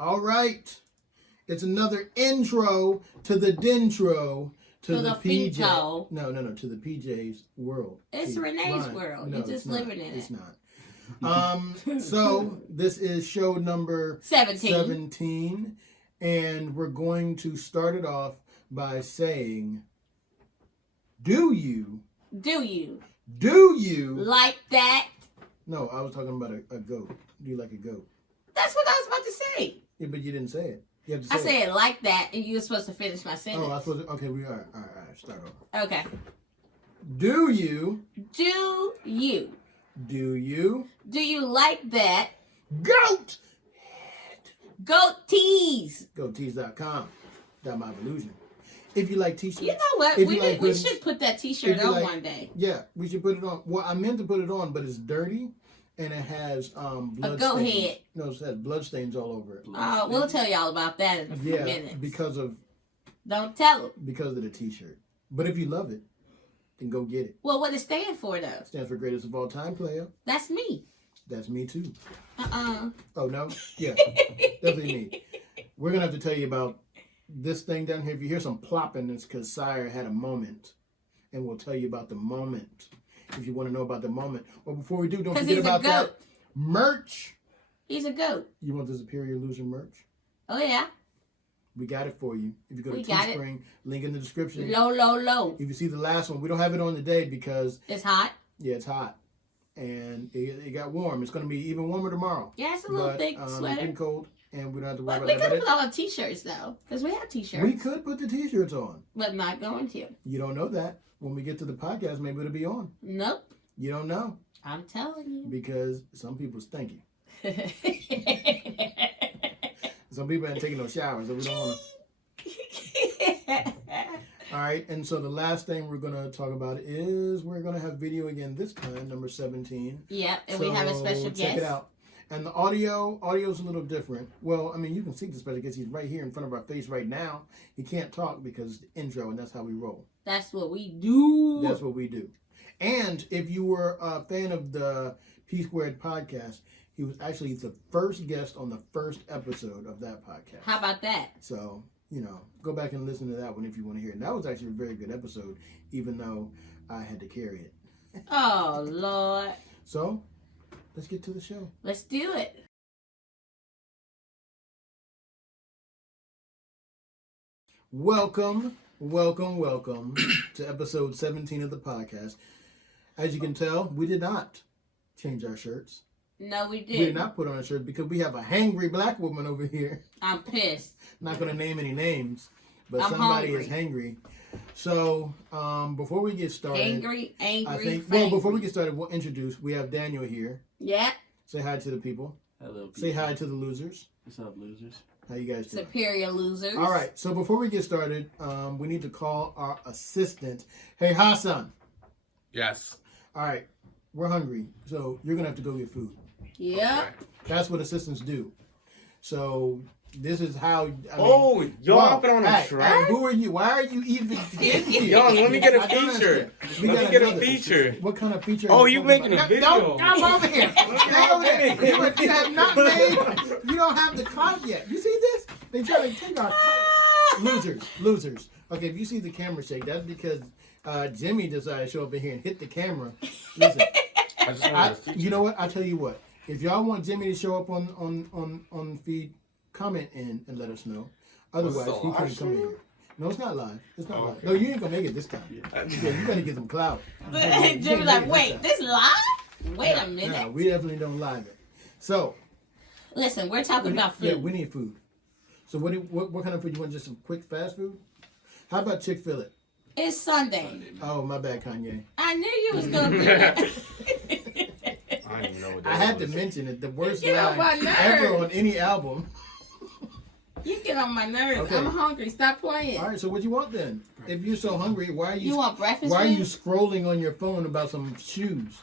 All right. It's another intro to the dintro to the PJ. Fito. No, to the PJ's world. It's Renee's world. No, You're just living in it. It's not. So this is show number 17, and we're going to start it off by saying, do you like that? No, I was talking about a goat. Do you like a goat? That's what I was about to say. Yeah, but you didn't say it. You have to say I said like that, and you were supposed to finish my sentence. Oh, I supposed to. Okay, we are. All right. Start over. Okay. Do you like that? Goat tees. Goattees.com. My illusion. If you like t-shirts. You know what? We should put that t-shirt on one day. Yeah, we should put it on. Well, I meant to put it on, but it's dirty. And it has blood a goat stains. head. No, it has blood stains all over it. We'll tell y'all about that in a few minutes. Don't tell them. Because of the t-shirt. But if you love it, then go get it. Well, what does it stand for, though? It stands for greatest of all time, player. That's me. That's me, too. Oh, no? Yeah. Definitely me. We're going to have to tell you about this thing down here. If you hear some plopping, it's because Syre had a moment. And we'll tell you about the moment. If you want to know about the moment. Well, before we do, don't forget about that merch. He's a goat. You want the Superior Illusion merch? Oh, yeah. We got it for you. If you go to Teespring, link in the description. Low. If you see the last one, we don't have it on today because... It's hot? Yeah, it's hot. And it got warm. It's going to be even warmer tomorrow. Yeah, it's a little thick sweater. It's been cold, and we don't have to worry about that. We could put on t-shirts, though, because we have t-shirts. We could put the t-shirts on. But not going to. You don't know that. When we get to the podcast, maybe it'll be on. Nope. You don't know. I'm telling you. Because some people stinky. Some people ain't taking no showers, so we don't want to. All right, and so the last thing we're going to talk about is we're going to have video again this time, number 17. Yeah, and we have a special guest. Check it out. And the audio's a little different. Well, I mean, you can see the special guest. He's right here in front of our face right now. He can't talk because it's the intro, and that's how we roll. That's what we do. That's what we do. And if you were a fan of the pjsworldpodcast, he was actually the first guest on the first episode of that podcast. How about that? So, go back and listen to that one if you want to hear it. And that was actually a very good episode, even though I had to carry it. Oh, Lord. So, let's get to the show. Let's do it. Welcome to episode 17 of the podcast. As you can tell, we did not change our shirts. No, we didn't. We did not put on a shirt because we have a hangry black woman over here. I'm pissed. Not going to name any names, but I'm somebody hungry. is hangry. So, before we get started... Angry, before we get started, we'll introduce. We have Daniel here. Yeah. Say hi to the people. Hello, people. Say hi to the losers. What's up, losers? How you guys doing? Superior losers. All right, so before we get started, we need to call our assistant. Hey, Hassan. Yes. All right, we're hungry, so you're going to have to go get food. Yeah. Okay. That's what assistants do. So this is how... y'all hopping on a track? Who are you? Why are you even here? Y'all, let me get a feature. Let me get a feature. What kind of feature? Oh, you making a video? Don't come over here. Stay over there. You have not made... You don't have the clout yet. You see this? They try to take our clout. Losers. Okay, if you see the camera shake, that's because Jimmy decided to show up in here and hit the camera. Listen, you know what? I'll tell you what. If y'all want Jimmy to show up on feed, comment in and let us know. Otherwise, he can't come in here. No, it's not live. It's not live. No, you ain't gonna make it this time. Yeah, you gotta get some clout. Jimmy's like, wait, this live? Wait a minute. No, we definitely don't live it. So, listen, we're talking about food. Yeah, we need food. So what kind of food you want? Just some quick fast food? How about Chick-fil-A? It's Sunday. Oh, my bad, Kanye. I knew you was gonna do that. I didn't know what that I had was. to mention it. The worst You get on line my ever nerves. on any album. You get on my nerves. Okay. I'm hungry. Stop playing. All right, so what you want then? If you're so hungry, why are you? You want breakfast? Why are food? you scrolling on your phone about some shoes?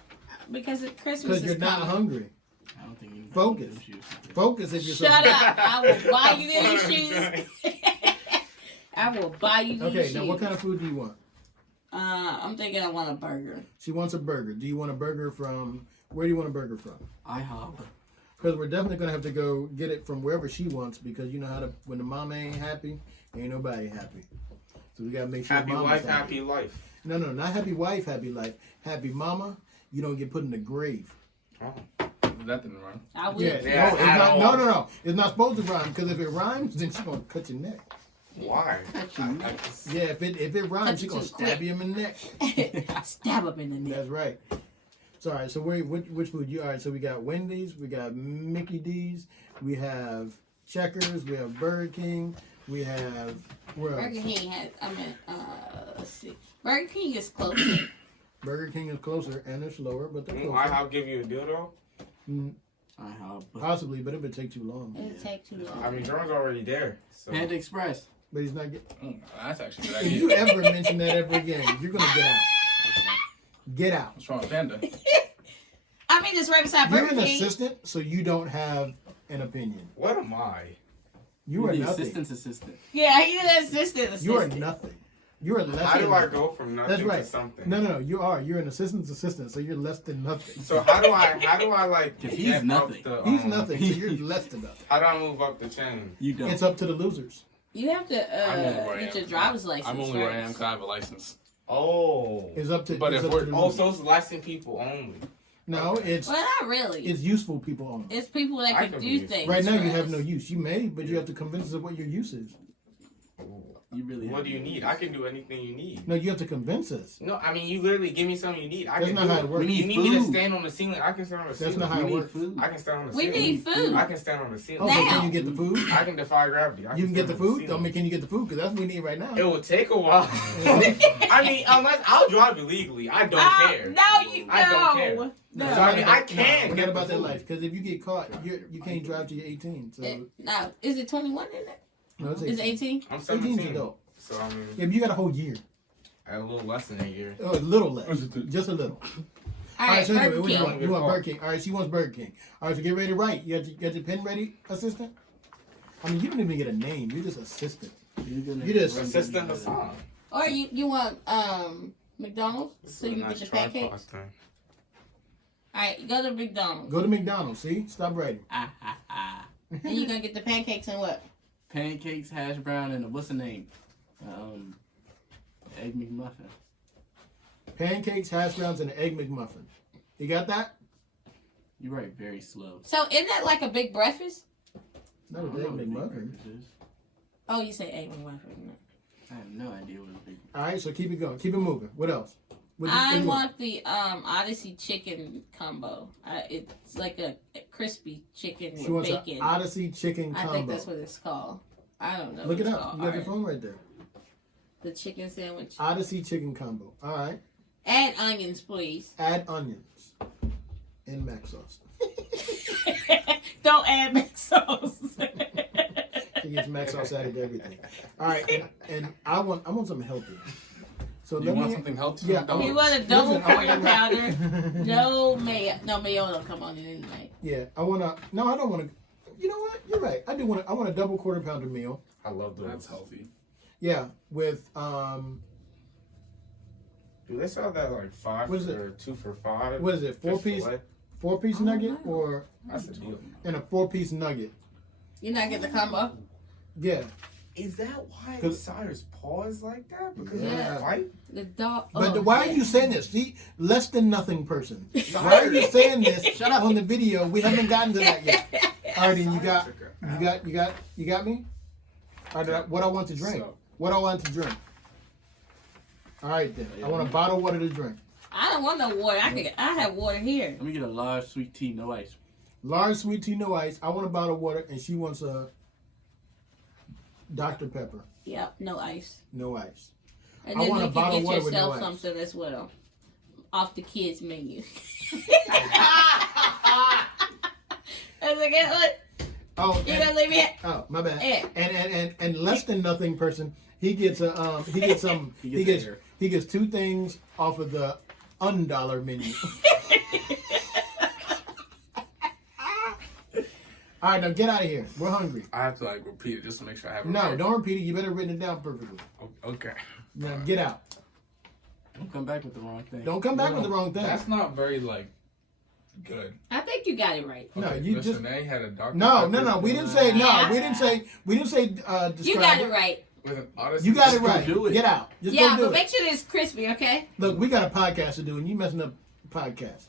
Because it's Christmas Because is you're not coming. hungry. I don't think you know Focus. them shoes. Focus if you're so Shut hungry. up. I will buy you these shoes. I will buy you these Okay, shoes. now what kind of food do you want? I'm thinking I want a burger. She wants a burger. Do you want a burger from? Where do you want a burger from? IHOP. Because we're definitely gonna have to go get it from wherever she wants, because you know how to, when the mama ain't happy, ain't nobody happy. So we gotta make sure. Happy mama's wife, happy. happy life. No, not happy wife, happy life. Happy mama, you don't get put in the grave. Oh. That didn't rhyme. I will. Yeah, no, it's at not, all. no. It's not supposed to rhyme, because if it rhymes, then she's gonna cut your neck. Why? Yeah, if it rhymes, she's gonna stab you in the neck. Stab him in the neck. That's right. So all right, so which food you? All right, so we got Wendy's, we got Mickey D's, we have Checkers, we have Burger King, we have where else? Burger King has. Let's see. Burger King is closer. Burger King is closer and they're slower, but they're closer. I'll give you a dildo. Possibly, but it would take too long. It'll take too long. I mean, Jordan's already there. So. Panda Express. But he's not getting. That's actually a good If idea. you ever mention that ever again, you're gonna get out. Get out. What's wrong with Panda? I mean, it's right beside You're Burger an King. assistant, so you don't have an opinion. What am I? You are the nothing. assistant's assistant. Yeah, he's an assistant. You are nothing. You are less. How than do I nothing. go from That's nothing right. to something? No. You are. You're an assistant's assistant, so you're less than nothing. So how do I like 'Cause get he's up nothing. the, He's nothing. So you're less than nothing. How do I move up the chain? You don't. It's up to the losers. You have to I'm only where I get am. your driver's license. I'm only where I am first. because I have a license. Oh. It's up to. But it's if up we're- to the Oh, losers. so it's licensed people only. No, it's Well, not really. it's useful people only. It's people that I can can do be useful. things. Right now, for you have us. no use. You may, but you have to convince us of what your use is. You really. What have do you no need? use. I can do anything you need. No, you have to convince us. No, I mean you literally give me something you need. I That's can not do how it works. We You need need me to food. stand on the ceiling. I can stand on the That's ceiling. not how We it need works. food. I can stand on the We ceiling. need food. I can stand on the ceiling. Okay, Now. can you get the food? I can defy gravity. I You can get stand the on food. ceiling. I mean, can you get the food? Because that's what we need right now. It will take a while. I mean, unless I'll drive illegally. I don't care. No, you I don't no. care. No. So, I mean, I can Forget get about the that food. life. Because if you get caught, you can't drive till you're 18. So No, is it 21 in it? no, it's Is 18. it 18? I'm 18's 17. adult. So I mean, Yeah, but you got a whole year. a little less than a year. Oh, a little less, just a little. All right, so anyway, Burger what do you King. want? You want Burger King? All right, she wants Burger King. All right, so get ready to write. You got your pen ready, assistant? I mean, you don't even get a name. You're just assistant. You just Assistant Hassan. Or you want McDonald's This so is a you can nice get the tripod pancakes? thing. All right, go to McDonald's. go to McDonald's. See, stop writing. And you're going to get the pancakes and what? Pancakes, hash brown, and what's the name? Egg McMuffin. Pancakes, hash browns, and an egg McMuffin. You got that? You write very slow. So isn't that like a big breakfast? Not I an don't egg know what a big McMuffin. breakfast is. Oh, you say egg McMuffin. I have no idea what a big. All right, so keep it going. Keep it moving. What else? What I you want the Odyssey chicken combo. It's like a crispy chicken She with wants bacon. an Odyssey chicken I combo. think that's what it's called. I don't know. Look what it it's up. called. You got your Alright. phone right there. The chicken sandwich. Odyssey chicken combo. All right. Add onions, please. Add onions and mac sauce. Don't add mint sauce. She gets mac sauce out of everything. All right, and I want something healthy. So You let want me. something healthy? Yeah, Don't. You want a double Listen, I quarter want- pounder? No mayo. No mayo don't come on it anyway. Yeah, I want to. No, I don't want to. You know what? You're right. I do want. I want a double quarter pounder meal. I love those. That's healthy. Yeah, with Do they sell that like 5 What is for 2 for 5? what is it? Fish 4-piece fillet? 4-piece Oh, nugget wow. or That's a deal. and a 4-piece nugget. You not get the combo? Yeah. Is that why 'Cause- Syre's paw is like that? Because Yeah. of the fight? The dog. But oh, why yeah. are you saying this? See, less than nothing person. Why are you saying this? Shut up on the video. We haven't gotten to that yet. All right, then you got me. All right, what I want to drink. So- What I want to drink. All right then. I want a bottle of water to drink. I don't want no water. I have water here. Let me get a large sweet tea, no ice. Large sweet tea, no ice. I want a bottle of water, and she wants a Dr. Pepper, Yep, no ice. no ice. And I then want you a bottle can of get water with no yourself ice. something as well. Off the kids' menu. That's a good one. Oh, You gonna leave me? oh, my bad. Yeah. And less than nothing person. He gets a he gets some He gets air. he gets 2 things off of the $1 menu. All right, now get out of here. We're hungry. I have to like repeat it just to make sure I have it No, right. don't repeat it. You better written it down perfectly. Okay. Now get out. Don't come back with the wrong thing. Don't come back with the wrong thing. That's not very like Good. I think you got it right. No, Okay, you listen, just they had a Dr. no. Pepper We didn't say no. Yeah. We didn't say. Describe You got it right. with an Odyssey. You got it Just go right. do it. Get out. Just Yeah, go do but it. make sure it's crispy, okay? Look, we got a podcast to do, and you messing up the podcast.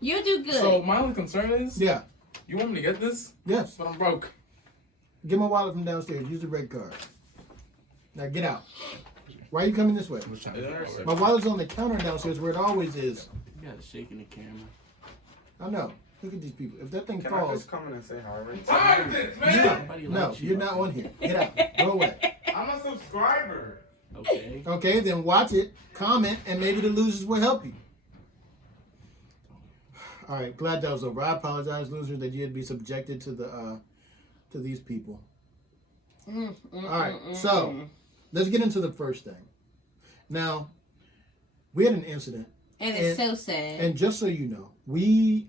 You do good. So my only concern is, Yeah. you want me to get this? Yes. But I'm broke. Get my wallet from downstairs. Use the red card. Now get out. Why are you coming this way? I was trying to get over it. My wallet's on the counter downstairs where it always is. You gotta shake in the camera. I know. Look at these people. If that thing Can I falls, just come in and say hi? Right? Tired of this, man! Nobody no, likes you you're like not that. on here. Get out. Go away. I'm a subscriber. Okay. Okay, then watch it, comment, and maybe the losers will help you. All right, glad that was over. I apologize, losers, that you had to be subjected to the to these people. All right, so let's get into the first thing. Now, we had an incident, And it's so sad. and just so you know, we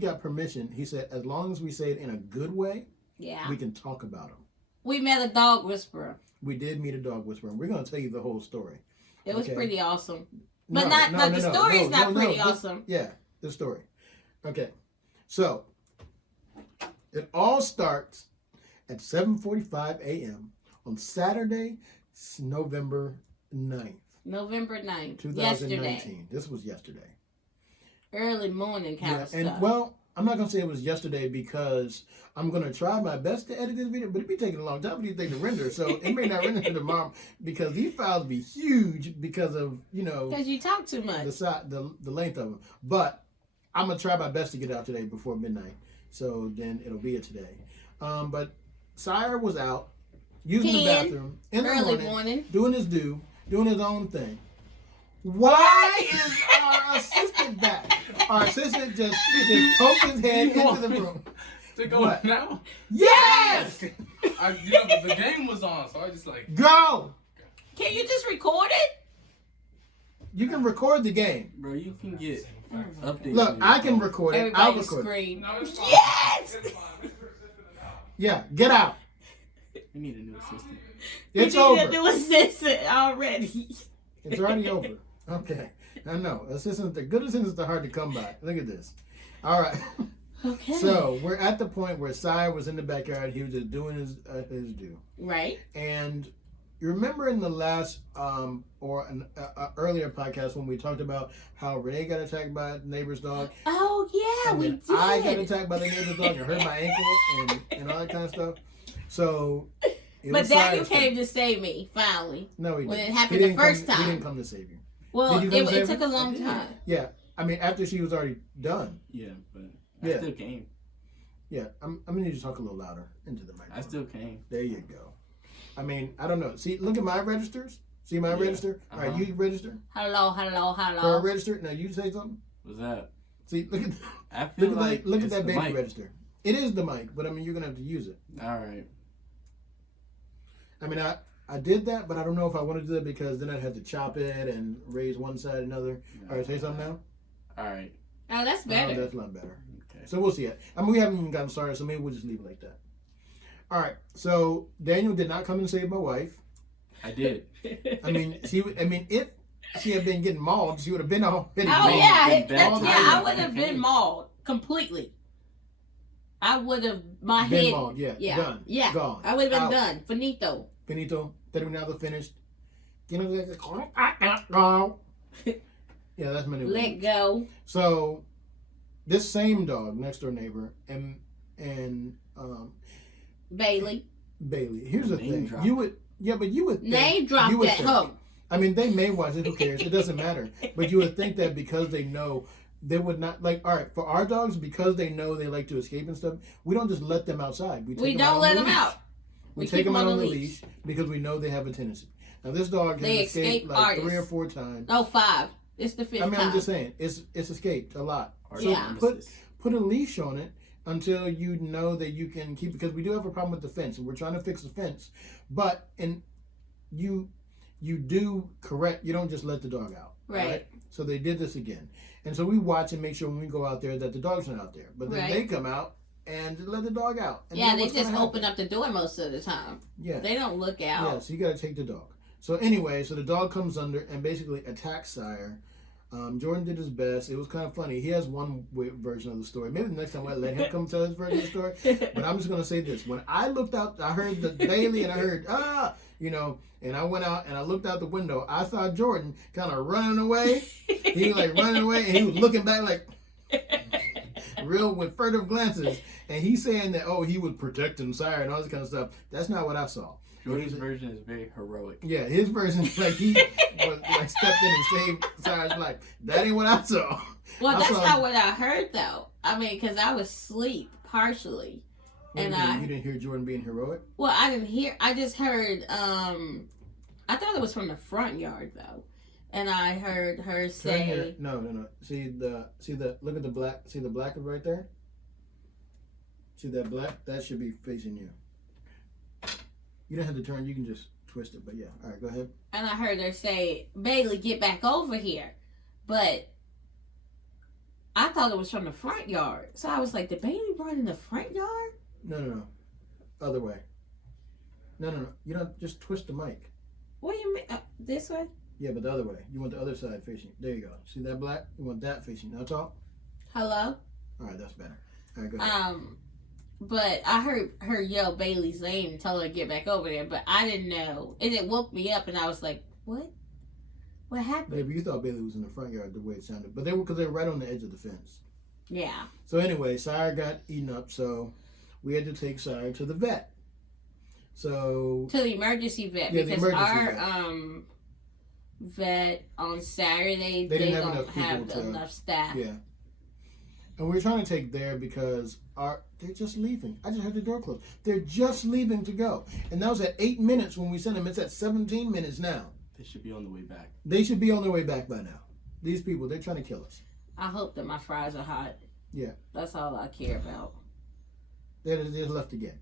got permission. He said, as long as we say it in a good way, Yeah. we can talk about them. We met a dog whisperer. We did meet a dog whisperer. We're going to tell you the whole story. It was Okay. pretty awesome. But the story is not pretty awesome. Yeah, the story. Okay, so it all starts at 7:45 a.m. on Saturday, November 9th, November 9th. 2019. Yesterday. This was yesterday. Early morning kind of stuff. And well, I'm not gonna say it was yesterday because I'm gonna try my best to edit this video, but it'd be taking a long time for these things to render, so it may not render tomorrow because these files be huge because of Because you talk too much. the length of them. But I'm gonna try my best to get out today before midnight, so then it'll be it today. But Syre was out using the bathroom in the Early morning, morning. doing his own thing. Why is our assistant back? Our assistant just poked his head into the room. To go What? now? Yes! The game was on, so I just like. Go! Can you just record it? You can record the game. Bro, you can get updates. Look, on your I can phone. record it. I'll Everybody record it. scream. No, it's fine. Yes! It's fine. It's Yeah, get out. We need a new assistant. It's You need over. to do assistant already. It's already over. Okay. I know. The good assistants are hard to come by. Look at this. All right. Okay. So we're at the point where Syre was in the backyard. He was just doing his due. Right. And you remember in the last or an earlier podcast when we talked about how Renee got attacked by a neighbor's dog. Oh, yeah, And we then did. I got attacked by the neighbor's dog and hurt my ankle and all that kind of stuff. So. It But was Daniel Syre's came turn. to save me, finally. No, he when didn't. it happened He the didn't first come, time. He didn't come to save you. Well, Did you come to it save took me? a long I did. time. Yeah. I mean, after she was already done. Yeah, but Yeah. I still came. Yeah. I'm going to need you to talk a little louder into the microphone. I still came. There you go. I mean, I don't know. See, look at my registers. See my Yeah. register? All right, Uh-huh. you register? Hello. Her register? Now you say something? What's that? See, look at I feel look at like that, look at it's that the baby mic. register. It is the mic, but I mean, you're going to have to use it. All right. I mean, I did that, but I don't know if I want to do that because then I'd have to chop it and raise one side and another. All right, say something now. All right. Oh, that's Oh, better. that's a lot better. Okay. So we'll see it. I mean, we haven't even gotten started, so maybe we'll just leave it like that. All right. So Daniel did not come and save my wife. I did. I mean, if she had been getting mauled, she would have been all. Oh, been yeah. been bad all Yeah, night. I would have been mauled completely. I would have, my Been head. mauled, yeah, Yeah. done, Yeah. gone. I would have Out. been done. Finito. Finito, terminado, finished. You know, yeah, that's my new Let language. go. So, this same dog, next door neighbor, and Bailey. Bailey. Here's the Name thing. drop. You would think, Name drop you would that think- hoe. I mean, they may watch it. Who cares? It doesn't matter. But you would think that because they know, they would not like. All right, for our dogs, because they know they like to escape and stuff, we don't just let them outside. We take don't on let the them leash. out. We We take keep them them out on on the the leash. leash because we know they have a tendency. Now this dog has They escaped escape like 3 or artists. 4 times. No, 5. It's the 5th I mean, time. I'm just saying, it's escaped a lot. Our So Yeah. put a leash on it until you know that you can keep, because we do have a problem with the fence, and we're trying to fix the fence. But you do correct. You don't just let the dog out. Right. So they did this again, and so we watch and make sure when we go out there that the dog's not out there. But then Right. they come out and let the dog out. And Yeah, then they what's just gonna open happen? up the door most of the time. Yeah. They don't look out. Yeah, so you got to take the dog. So anyway, so the dog comes under and basically attacks Syre Jordan did his best. It was kind of funny. He has one version of the story. Maybe the next time I let him come tell his version of the story. But I'm just going to say this. When I looked out, I heard the Bailey and I heard, and I went out and I looked out the window. I saw Jordan kind of running away. He was like running away and he was looking back like real with furtive glances. And he's saying that, he was protecting Syre and all this kind of stuff. That's not what I saw. Jordan's version is very heroic. Yeah, his version is like he was like stepped in and saved Syre's life. That ain't what I saw. Well, that's not what I heard though. I mean, because I was asleep partially, You didn't hear Jordan being heroic? Well, I didn't hear. I just heard. I thought it was from the front yard though, and I heard her say, "No. See the look at the black. See the black right there. See that black? That should be facing you. You don't have to turn. You can just twist it. But yeah, all right, go ahead." And I heard her say, "Bailey, get back over here," but I thought it was from the front yard. So I was like, "Did Bailey run in the front yard?" No. Other way. No. You don't just twist the mic. What do you mean? This way? Yeah, but the other way. You want the other side facing. There you go. See that black? You want that facing. Now talk. Hello? All right, that's better. All right, go ahead. But I heard her yell Bailey's name and tell her to get back over there, but I didn't know. And it woke me up and I was like, what? What happened? Maybe you thought Bailey was in the front yard the way it sounded. But because they were right on the edge of the fence. Yeah. So anyway, Syre got eaten up, so we had to take Syre to the vet. So to the emergency vet, yeah, because our vet on Saturday they don't didn't have enough staff. Yeah. And we were trying to take there because they're just leaving. I just heard the door close. They're just leaving to go. And that was at 8 minutes when we sent them. It's at 17 minutes now. They should be on the way back. They should be on their way back by now. These people, they're trying to kill us. I hope that my fries are hot. Yeah. That's all I care about. They're left again.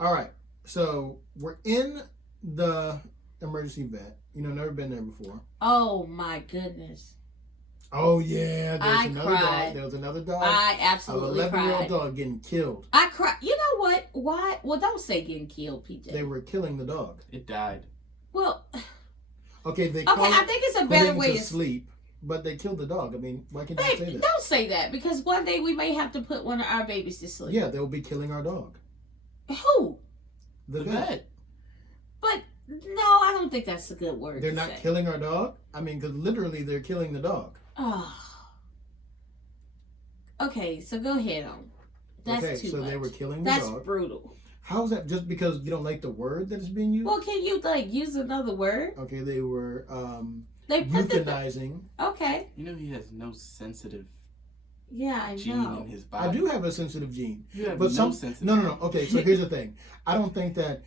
All right. So we're in the emergency vet. Never been there before. Oh my goodness. Oh yeah, I another cried. dog. There was another dog. I absolutely cried. An 11-year-old cried. dog getting killed. I cried. You know what? Why? Well, don't say getting killed, PJ. They were killing the dog. It died. Well, okay. I think it's a better way to sleep, but they killed the dog. I mean, why can't you say that? Don't say that, because one day we may have to put one of our babies to sleep. Yeah, they'll be killing our dog. Who? The vet. But no, I don't think that's a good word. They're not killing our dog? I mean, because literally they're killing the dog. Oh. Okay, so go ahead on. That's too much. They were killing the dog. That's brutal. How is that? Just because you don't like the word that is being used? Well, can you use another word? Okay, they were they put euthanizing. Okay. He has no sensitive I gene know. in his body. I do have a sensitive gene. You have but no sensitive. No. Okay, so here's the thing. I don't think that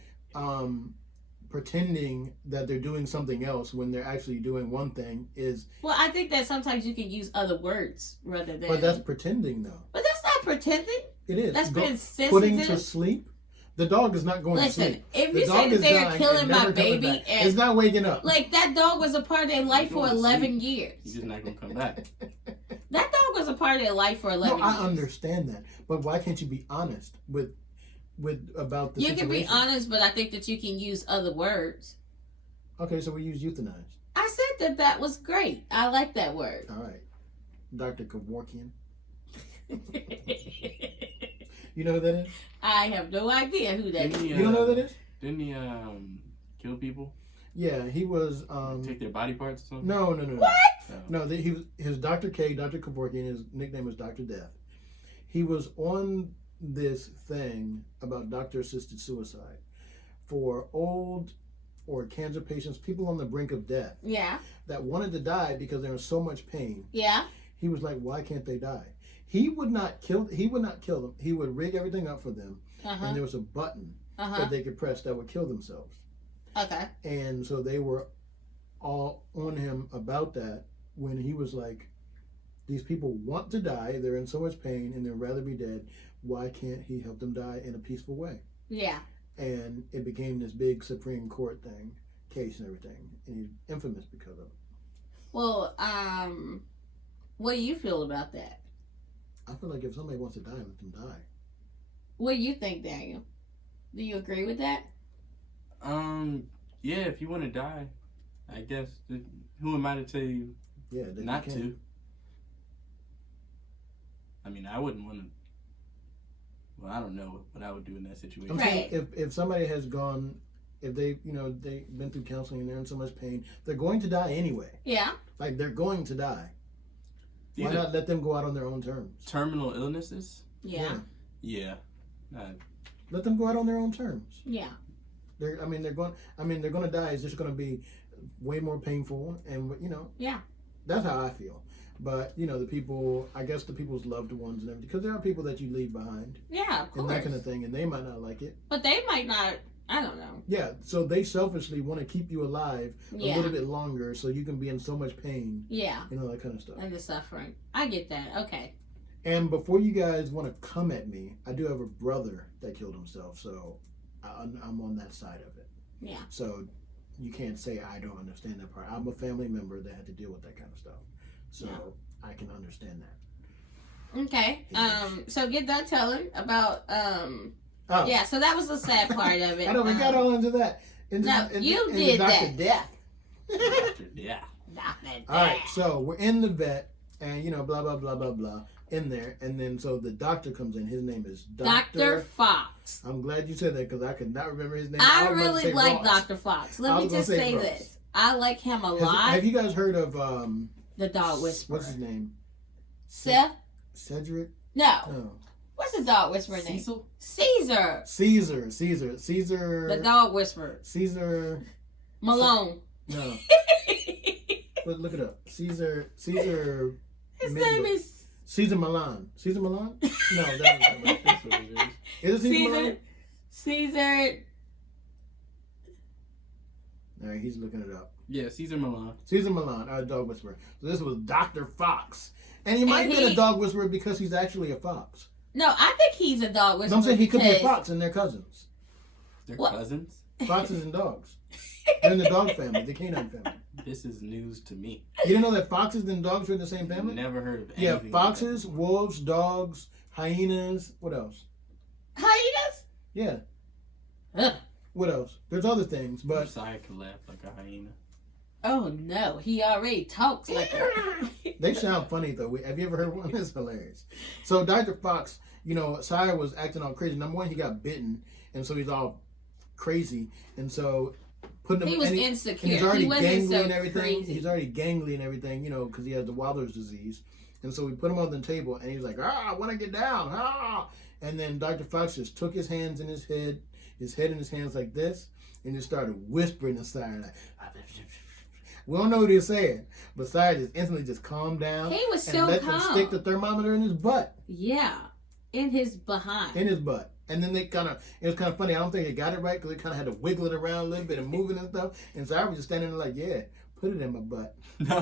pretending that they're doing something else when they're actually doing one thing is. Well, I think that sometimes you can use other words rather than. But that's pretending, though. But that's not pretending. It is. That's being sensitive. Putting to sleep. The dog is not going to sleep. If you say that they're killing my baby, and it's not waking up. Like that dog was a part of their life for 11 years. He's just not going to come back. That dog was a part of their life for 11 years. I understand that, but why can't you be honest with about the situation? You can be honest, but I think that you can use other words. Okay, so we use euthanize. I said that was great. I like that word. All right, Dr. Kevorkian. You know who that is? I have no idea who that is. You don't know who that is? Didn't he kill people? Yeah, he was. Take their body parts or something? No. What? No, he was. His Dr. K, Dr. Kevorkian. His nickname was Dr. Death. He was on this thing about doctor-assisted suicide for old or cancer patients, people on the brink of death. Yeah. That wanted to die because they were in so much pain. Yeah. He was like, why can't they die? He would not kill them. He would rig everything up for them. And there was a button that they could press that would kill themselves. Okay. And so they were all on him about that when he was like, these people want to die. They're in so much pain and they'd rather be dead. Why can't he help them die in a peaceful way? Yeah. And it became this big Supreme Court case and everything. And he's infamous because of it. Well, what do you feel about that? I feel like if somebody wants to die, let them die. What do you think, Daniel? Do you agree with that? Yeah, if you want to die, I guess. Who am I to tell you Yeah, not to? I mean, I wouldn't want to. Well, I don't know what I would do in that situation. I'm Right. saying if somebody has gone, if they've been through counseling and they're in so much pain, they're going to die anyway. Yeah. Like, they're going to die. These Why are not let them go out on their own terms? terminal illnesses? Yeah. Yeah. Let them go out on their own terms. Yeah. They're going to die. It's just going to be way more painful, and Yeah. That's how I feel. But the people, I guess the people's loved ones and everything, because there are people that you leave behind Yeah, of and course. that kind of thing, and they might not like it. But they might not. I don't know. Yeah, so they selfishly want to keep you alive Yeah. a little bit longer, so you can be in so much pain. Yeah. That kind of stuff. And the suffering. I get that. Okay. And before you guys want to come at me, I do have a brother that killed himself, so I'm on that side of it. Yeah. So you can't say I don't understand that part. I'm a family member that had to deal with that kind of stuff, so I can understand that. Okay. So get done telling about Oh, yeah. So that was the sad part of it. I know we got all into that. You did Dr. that. Death. Yeah. Not that All right, so we're in the vet, and blah blah blah blah blah in there, and then so the doctor comes in. His name is Dr. Fox. I'm glad you said that because I could not remember his name. I was about to really say like Ross. Dr. Fox. I Let me was gonna just say say Ross. this. I like him a lot. Have you guys heard of The dog whisperer. What's his name? Seth? Cedric? No. No. What's the dog whisperer name? Cecil? Caesar. Caesar. The dog whisperer. Caesar. Malone. No. Look it up. Caesar. His Mendel. name is Caesar Milan. Caesar Milan? No, that's what it is. Is it Caesar Milan? Caesar. All right, he's looking it up. Yeah, Caesar Milan. Caesar Milan, our dog whisperer. So this was Dr. Fox. And he might be a dog whisperer because he's actually a fox. No, I think he's a dog whisperer. No, I'm saying he could be a because- fox and they're cousins. They're What? cousins? Foxes and dogs. They're in the dog family, the canine family. This is news to me. You didn't know that foxes and dogs are in the same family? Never heard of anything. Yeah, like foxes, that. wolves, dogs, hyenas. What else? Hyenas? Yeah. Ugh. What else? There's other things, but Syre could laugh like a hyena. Oh no, he already talks like a... they sound funny though. Have you ever heard one? It's hilarious. So Dr. Fox, Syre was acting all crazy. Number one, he got bitten, and so he's all crazy, and so putting him. He was and insecure. And he's already He wasn't gangly so and everything. crazy. He's already gangly and everything, because he has the Waller's disease, and so we put him on the table, and he's like, I want to get down, and then Dr. Fox just took his hands in his head in his hands like this, and just started whispering to Syre like. We don't know what he was saying, but Syre just instantly just calmed down. He was and so let calm. them stick the thermometer in his butt. Yeah, in his behind. In his butt. And then it was kind of funny. I don't think they got it right because they kind of had to wiggle it around a little bit and move it and stuff. And Syre was just standing there like, yeah, put it in my butt. No.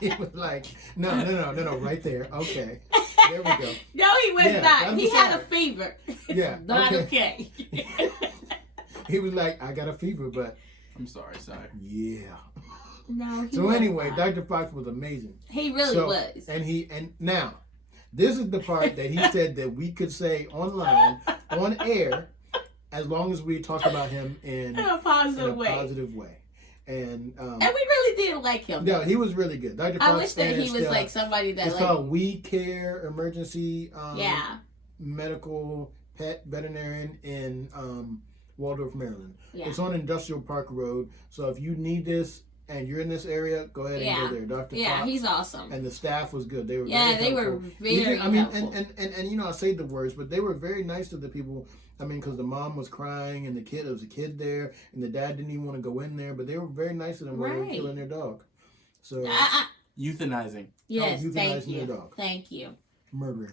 He was like, no, right there. Okay. There we go. No, he was Yeah, not. that's He the had a Syre. fever. Yeah, Not okay. okay. He was like, I got a fever, but I'm sorry, Syre. yeah. No, he So was anyway, not. Dr. Fox was amazing. He really was. And now, this is the part that he said that we could say online, on air, as long as we talk about him in In a positive way. positive way. And And we really did like him. yeah, he was really good. Dr. Fox. I wish that and he was it's, like somebody that it's like called We Care Emergency yeah. Medical Pet Veterinarian in Waldorf, Maryland. Yeah. It's on Industrial Park Road. So if you need this and you're in this area, go ahead and go there. Dr. Yeah, Fox. he's awesome. And the staff was good. They were Yeah, very they were helpful. very helpful. And I say the words, but they were very nice to the people. I mean, because the mom was crying and there was a kid there, and the dad didn't even want to go in there, but they were very nice to them while they were Right. killing their dog. So Euthanizing. Yes, euthanizing thank their you. dog. Thank you. murdering.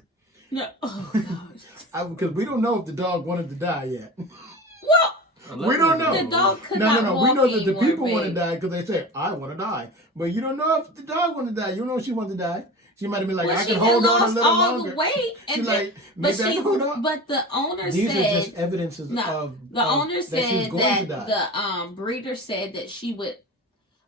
No. Oh gosh. Because we don't know if the dog wanted to die yet. Well, We don't know. the dog could No. not We walk know that the anymore, people want to babe. die because they say, I want to die. But you don't know if the dog wanted to die. You don't know if she wanted to die. She might have been like, Well, I she can had hold on a lost little all longer. the weight, She's and like, but maybe I can hold on. but the owner These said are just evidences of the owner that she was said going to that die. the breeder said that she would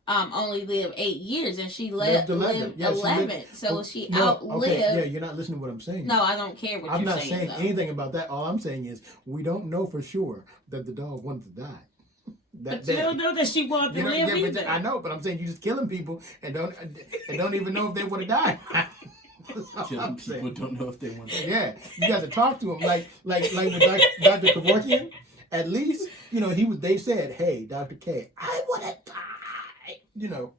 only live 8 years, and she Lived lived 11. Yeah, she lived- So she No, outlived. okay, yeah, you're not listening to what I'm saying. No, I don't care what I'm you're not saying though. anything about that. All I'm saying is we don't know for sure that the dog wanted to die. But you don't know that she wanted to live either. I know, but I'm saying you just killing people and don't even know if they would have died. Killing people don't know if they want to. Yeah, you got to talk to him like with Dr. Kevorkian. At least they said, "Hey, Dr. K, I want to die."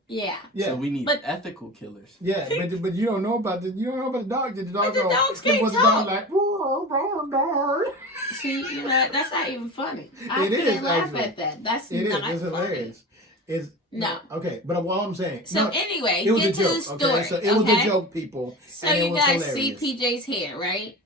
Yeah. So we need ethical killers. Yeah, but you don't know about the dog. Did the dog But the dogs can't talk. Like, see, that's not even funny. I It is, can't laugh actually. at that. That's It is. not It's funny. hilarious. It's No. Okay, but all I'm saying. So no, anyway, it was get a to joke. the story. Okay, so it was a joke, people. So and it you was guys hilarious. see PJ's hair, right?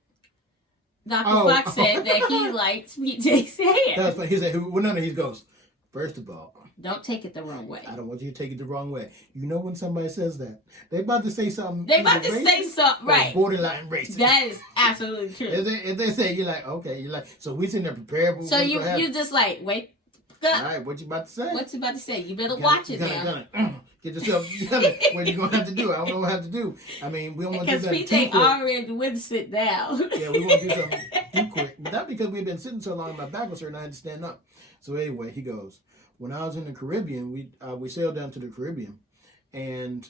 Dr. Oh. Fox said that he liked PJ's hair. That's what he said. Well, no, he goes. First of all, Don't take it the wrong way. I don't want you to take it the wrong way. You know when somebody says that, they about to say something. They about to either say racist something, or right? borderline racist. That is absolutely true. If they say, you're like, okay, you're like, so we sitting there prepared. For So what's you gonna happen. you just like wait. All right, what you about to say? What's you about to say? You better You watch it gotta, now. get yourself together. What you gonna have to do? I don't know what I have to do. I mean, we don't want to do Because that too PJ quick. already went sit down. Yeah, we won't do something too quick. But that's because we've been sitting so long, my back was hurting, I had to stand up. So anyway, he goes, when I was in the Caribbean, we sailed down to the Caribbean, and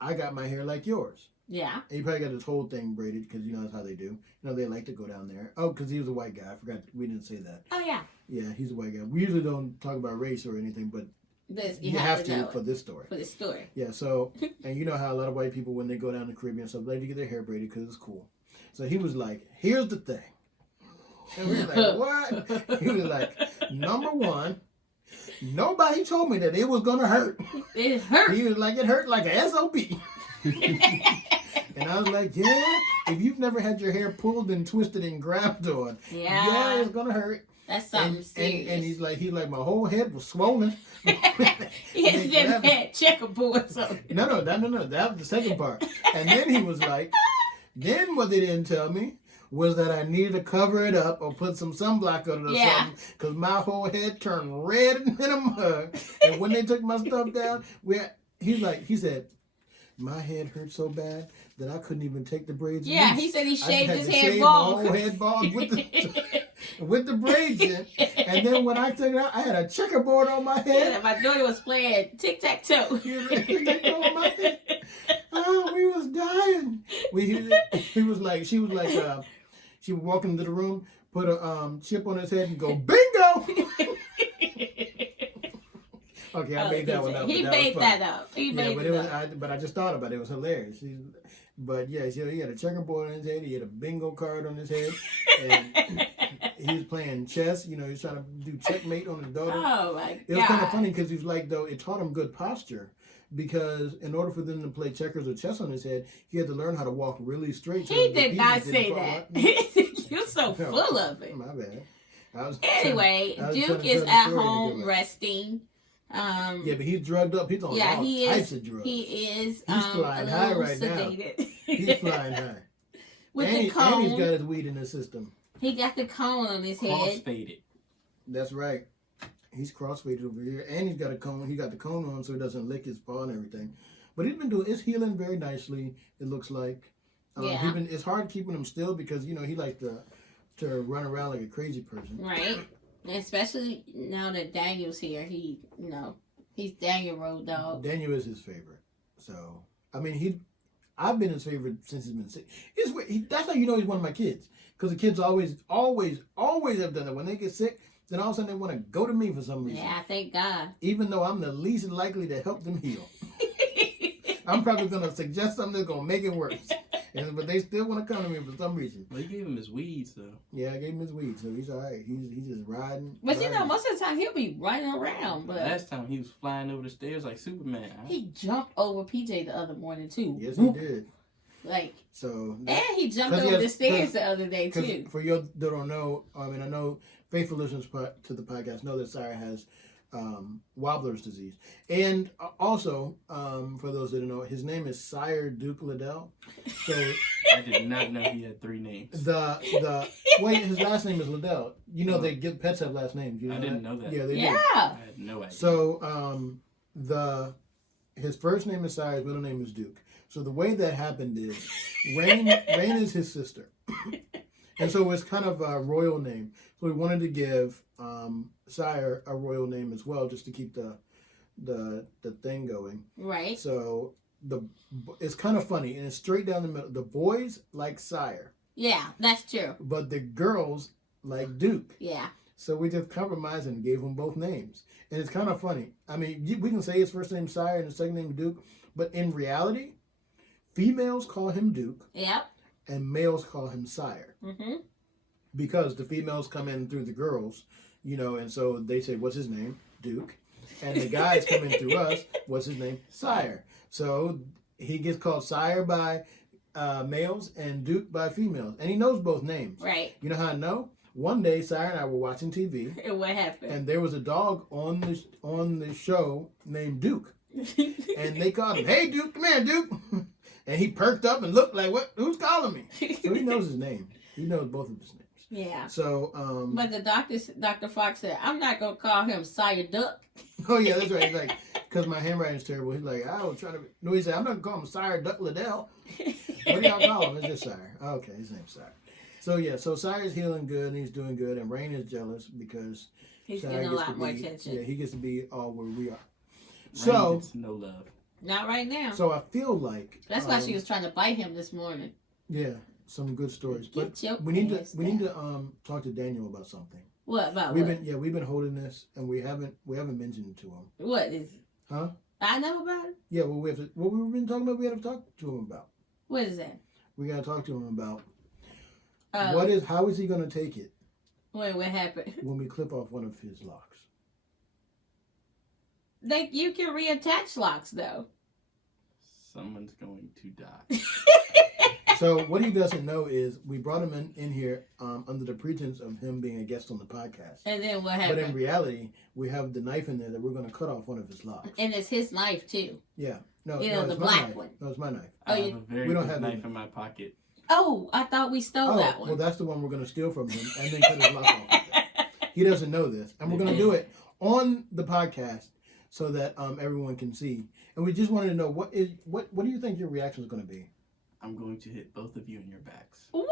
I got my hair like yours. Yeah. And he probably got his whole thing braided because that's how they do. They like to go down there. Oh, because he was a white guy. I forgot we didn't say that. Oh yeah. Yeah, he's a white guy. We usually don't talk about race or anything, but This you have to know for this story. for the story. Yeah, so, and you know how a lot of white people, when they go down to the Caribbean and stuff, like to get their hair braided because it's cool. So he was like, here's the thing. And we were like, what? He was like, number one, nobody told me that it was going to hurt. It hurt. He was like, it hurt like a SOB. And I was like, yeah, if you've never had your hair pulled and twisted and grabbed on, yeah it's going to hurt. That's something serious. And he's like, my whole head was swollen. His them had checkerboards on. No. That was the second part. And then he was like, then what they didn't tell me was that I needed to cover it up or put some sunblock on it or something because my whole head turned red in a mug. And when they took my stuff down, he said, my head hurt so bad that I couldn't even take the braids. Yeah, loose. he said he shaved his I head had to shave bald. my whole head bald with the braids in. And then when I took it out, I had a checkerboard on my head. Yeah, my daughter was playing tic-tac-toe. Oh, we was dying. She was walking into the room, put a chip on his head and go, bingo! Okay, I made that one up. He made that up. He made it up. But I just thought about it. It was hilarious. But yeah, he had a checkerboard on his head. He had a bingo card on his head. And he was playing chess. He was trying to do checkmate on his daughter. Oh, my God. It was kind of funny because he was like, though, it taught him good posture. Because in order for them to play checkers or chess on his head, he had to learn how to walk really straight. He did not say that. You're so full of it. My bad. Anyway, Duke is at home resting. Yeah, but he's drugged up. He's on all types of drugs. He is. He's flying high right sedated. now. He's flying high. With and the cone. And he's got his weed in his system. He got the cone on his head. Cross-faded. That's right. He's cross-faded over here, and he's got a cone. He got the cone on so he doesn't lick his paw and everything. But he's been it's healing very nicely. It looks like. Yeah. It's hard keeping him still because he likes to run around like a crazy person. Right. Especially now that Daniel's here, he's Daniel Road Dog. Daniel is his favorite. So I mean, I've been his favorite since he's been sick. That's how you know he's one of my kids because the kids always have done that. When they get sick, then all of a sudden they want to go to me for some reason. Yeah, thank God. Even though I'm the least likely to help them heal. I'm probably going to suggest something that's going to make it worse. But they still want to come to me for some reason. Well, you gave him his weeds, though. Yeah, I gave him his weed, so he's all right. He's just riding. But most of the time he'll be running around. But last time he was flying over the stairs like Superman. He jumped over PJ the other morning, too. Yes, he did. And he jumped over the stairs the other day, too. For you that don't know, I know faithful listeners to the podcast know that Syre has Wobbler's disease. And also, for those that don't know, his name is Syre Duke Liddell. So I did not know he had 3 names. His last name is Liddell. They give pets have last names. I didn't know that. Yeah, they do. I had no idea. So his first name is Syre, his middle name is Duke. So the way that happened is Rain is his sister. And so it's kind of a royal name. So we wanted to give Syre a royal name as well, just to keep the thing going. Right. So it's kind of funny, and it's straight down the middle. The boys like Syre, Yeah, that's true. but the girls like Duke. Yeah. So we just compromised and gave them both names. And it's kind of funny. I mean, we can say his first name Syre and his second name Duke, but in reality, females call him Duke Yep. and males call him Syre. Mm-hmm. Because the females come in through the girls, and so they say, what's his name? Duke. And the guys come in through us, what's his name? Syre. So he gets called Syre by males and Duke by females. And he knows both names. Right. You know how I know? One day, Syre and I were watching TV. And what happened? And there was a dog on the show named Duke. And they called him, hey, Duke, come here, Duke. And he perked up and looked like, what? Who's calling me? So he knows his name. He knows both of his names. Yeah. So, But the Dr. Fox said, I'm not going to call him Syre Duck. oh yeah, that's right. He's like, because my handwriting's terrible. He's like, I was trying to, no, he said, I'm not going to call him Syre Duck Liddell. What do y'all call him? It's just Syre. Oh, okay, his name's Syre. So yeah, so Syre's healing good and he's doing good, and Rain is jealous because He's Syre getting a gets lot to more be- attention. Yeah, he gets to be all where we are. Rain So, gets no love. Not right now. so I feel like That's why she was trying to bite him this morning. yeah, some good stories. But Get your we need ass to talk to Daniel about something. What about We've what? been holding this and we haven't mentioned it to him. What is it? Huh? I know about it? Yeah, well what we've been talking about, we have to talk to him about. What is that? We gotta talk to him about Oh. how is he gonna take it Wait, what happened? when we clip off one of his locks? You can reattach locks though. Someone's going to die. So what he doesn't know is we brought him in here under the pretense of him being a guest on the podcast. And then what But in happened? reality, we have the knife in there that we're gonna cut off one of his locks. And it's his knife too. Yeah. No, You no, know, it's the my black knife. one. No, it's my knife. Oh, I have you- a very we don't good have knife any. in my pocket. Oh, I thought we stole that one. Well, that's the one we're gonna steal from him and then cut his lock off. He doesn't know this, and we're gonna do it on the podcast so that everyone can see. And we just wanted to know what do you think your reaction is gonna be? I'm going to hit both of you in your backs. What?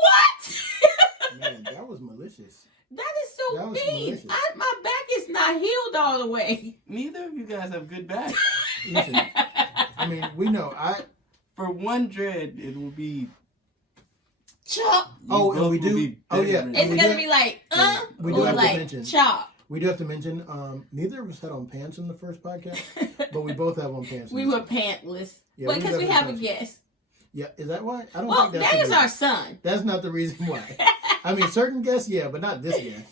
Man, that was malicious. That is so That was mean. malicious. My back is not healed all the way. Neither of you guys have good backs. Listen, I mean, we know. For one dread, it will be. Chop. you Oh, and both we will do- be oh, yeah. bedridden. It's we gonna do- be like we do or have to like mention- chop. We do have to mention neither of us had on pants in the first podcast, but we both have on pants. in We this were one. pantless. Yeah, Well, because we definitely have a pants. guest. Yeah, is that why? I don't Well, think that's that the is reason. our son. That's not the reason why. I mean, certain guests, yeah, but not this guest.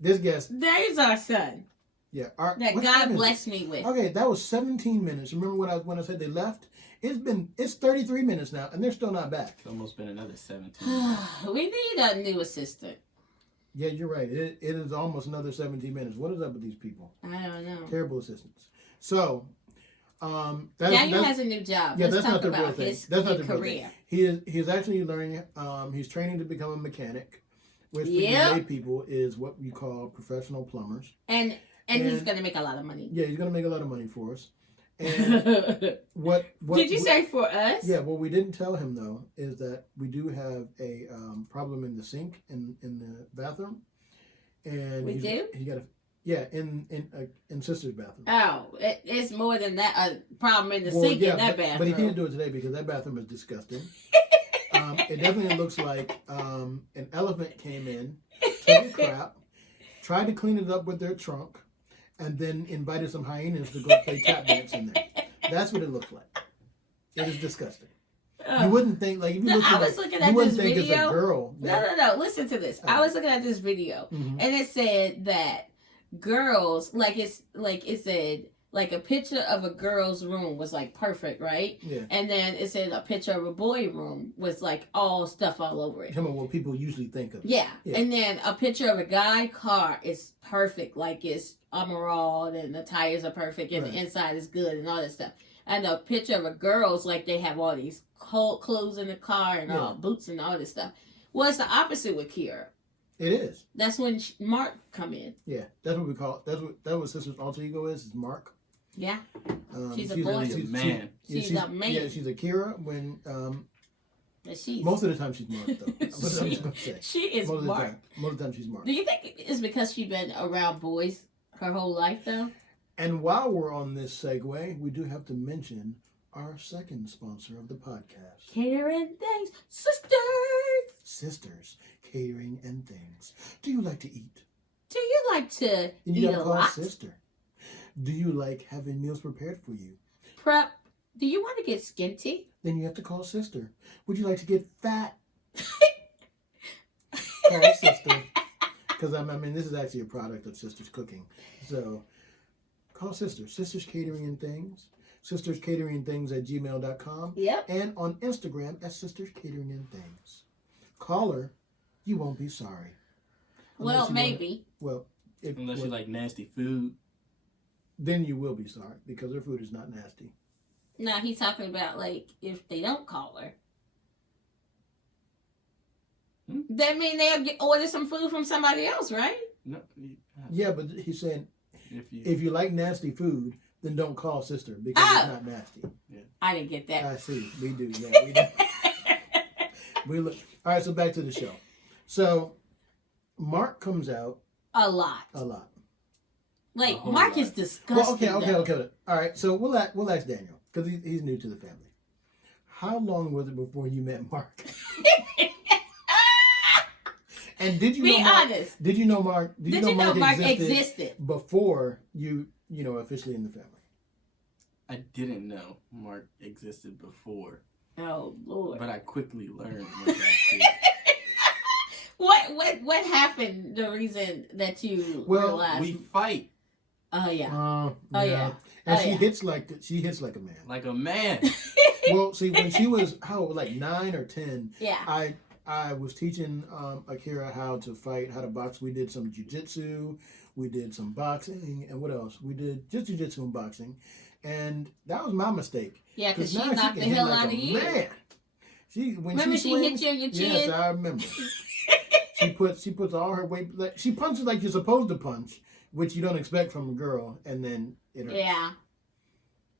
This guest, That is our son. yeah. That what God time is it? blessed me with. Okay, that was 17 minutes. Remember when I said they left? It's 33 minutes now, and they're still not back. It's almost been another 17. We need a new assistant. Yeah, you're right. It is almost another 17 minutes. What is up with these people? I don't know. Terrible assistants. So, Daniel that's has a new job. yeah, Let's that's talk not the real about thing. his That's not the real career. thing. He's actually learning. He's training to become a mechanic, which for Yep. you lay people is what we call professional plumbers. And he's And- gonna make a lot of money. Yeah, he's gonna make a lot of money for us. And what Did you say for us? Yeah, what we didn't tell him though is that we do have a problem in the sink in the bathroom, and We do? He got in sister's bathroom. Oh, it's more than that. A problem in the Well, sink yeah, in that but bathroom. he can't do it today because that bathroom is disgusting. It definitely looks like an elephant came in, took a crap, tried to clean it up with their trunk, and then invited some hyenas to go play tap dance in there. That's what it looked like. It is disgusting. You wouldn't think, like, if you No, look I at was it, looking you at wouldn't this think it's a video. girl. No. Listen to this. I was looking at this video, Mhm. and it said that girls, it said like a picture of a girl's room was like perfect, right? Yeah. And then it said a picture of a boy room was like all stuff all over it. Tell me what people usually think of. Yeah. Yeah. And then a picture of a guy car is perfect, like it's emerald and the tires are perfect and Right. the inside is good and all that stuff. And a picture of a girl's like they have all these cold clothes in the car and all boots and all this stuff. Well, it's the opposite with Kira. It is. That's when Mark come in. Yeah. That's what we call it. That's what sister's alter ego is mark. Yeah. She's a boy. She's a man. Yeah, She's a man. Yeah, she's a Kira when But she's Most of the time she's marked, though. That's what I'm just gonna say. she is Most of the smart. time, most of the time she's marked. Do you think it's because she's been around boys her whole life, though? And while we're on this segue, we do have to mention our second sponsor of the podcast, Catering Things, sisters. Sisters, Catering and Things. Do you like to eat? Do you like to Then you eat gotta a call lot? Sister. Do you like having meals prepared for you? Prep. Do you want to get skinty? Then you have to call Sister. Would you like to get fat? Call Sister. Because I mean, this is actually a product of Sister's Cooking. So call Sister. Sisters Catering and Things. sisterscateringandthings@gmail.com. Yep. And on Instagram at Sisters Catering and Things. Call her. You won't be sorry. Unless Well, you maybe. Well, Unless well, you like nasty food. then you will be sorry because her food is not nasty. No, he's talking about like if they don't call her. That mean they'll order some food from somebody else, right? No, Yeah, but he's saying if you if you like nasty food, then don't call Sister because it's not nasty. I didn't get that. I see. We do. Yeah, we do. We look. All right, so back to the show. So Mark comes out A lot. a lot. Like A whole Mark is lot. disgusting. Well, okay. though. All right, so we'll ask Daniel because he's new to the family. How long was it before you met Mark? And did you Be know Mark, honest. Did you know Mark? Did you know Mark existed? before you officially in the family? I didn't know Mark existed before, Oh Lord. but I quickly learned once I did. What happened? The reason that you Well, realized? We fight Oh yeah. Oh yeah. And Oh, she yeah. hits like a man. like a man. Well, see, when she was like 9 or 10, Yeah. I was teaching Akira how to fight, how to box. We did some jujitsu, we did some boxing, and what else? We did just jujitsu and boxing, and that was my mistake. Yeah, because she now knocked the can hit hell like out a of you. Man, Remember she hit swings- you in your chin? Yes, I remember. she puts all her weight. She punches like you're supposed to punch, which you don't expect from a girl, and then it hurts. Yeah.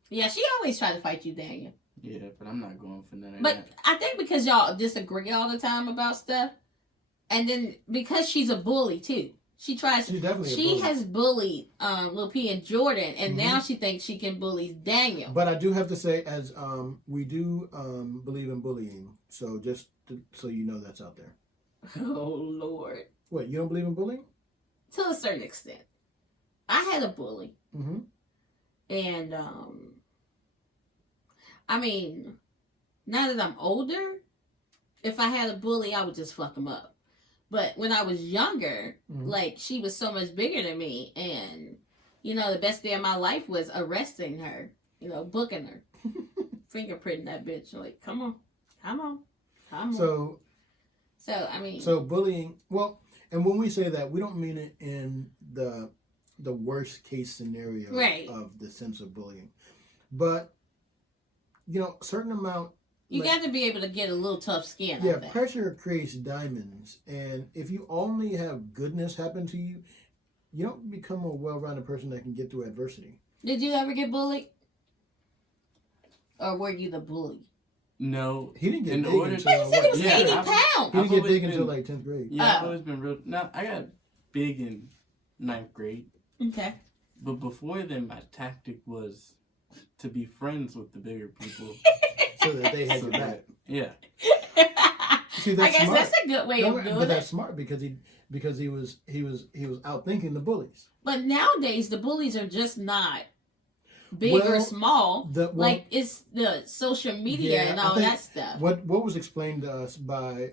Yeah, she always tried to fight you, Daniel. Yeah, but I'm not going for none of But that. I think because y'all disagree all the time about stuff, and then because she's a bully too. She tries. She's definitely a She bully. has bullied Lil P and Jordan, and Mhm. now she thinks she can bully Daniel. But I do have to say, as we do believe in bullying, so so you know that's out there. Oh Lord. What, you don't believe in bullying? To a certain extent. I had a bully. Mm-hmm. And I mean, now that I'm older, if I had a bully, I would just fuck him up. But when I was younger, Mhm. like she was so much bigger than me, and the best day of my life was arresting her, booking her, fingerprinting that bitch. Like, come on. So I mean, bullying. Well, and when we say that, we don't mean it in the worst case scenario Right. of the sense of bullying, but a certain amount. you like, got to be able to get a little tough skin. Yeah, I think. pressure creates diamonds, and if you only have goodness happen to you, you don't become a well-rounded person that can get through adversity. Did you ever get bullied? Or were you the bully? No. He didn't get In big order- until But he said he was Yeah, 80 I've- pounds. He didn't get I've big always until been- like 10th grade. Yeah, I've Oh. always been real. No, I got big in 9th grade. Okay. But before then, my tactic was to be friends with the bigger people. So that they had So your back. Yeah. See, I that's guess smart. that's a good way No, of doing but it. that's smart because he was outthinking the bullies. But nowadays, the bullies are just not big or Well, small. Like, it's the social media Yeah, and I all think that stuff. What was explained to us by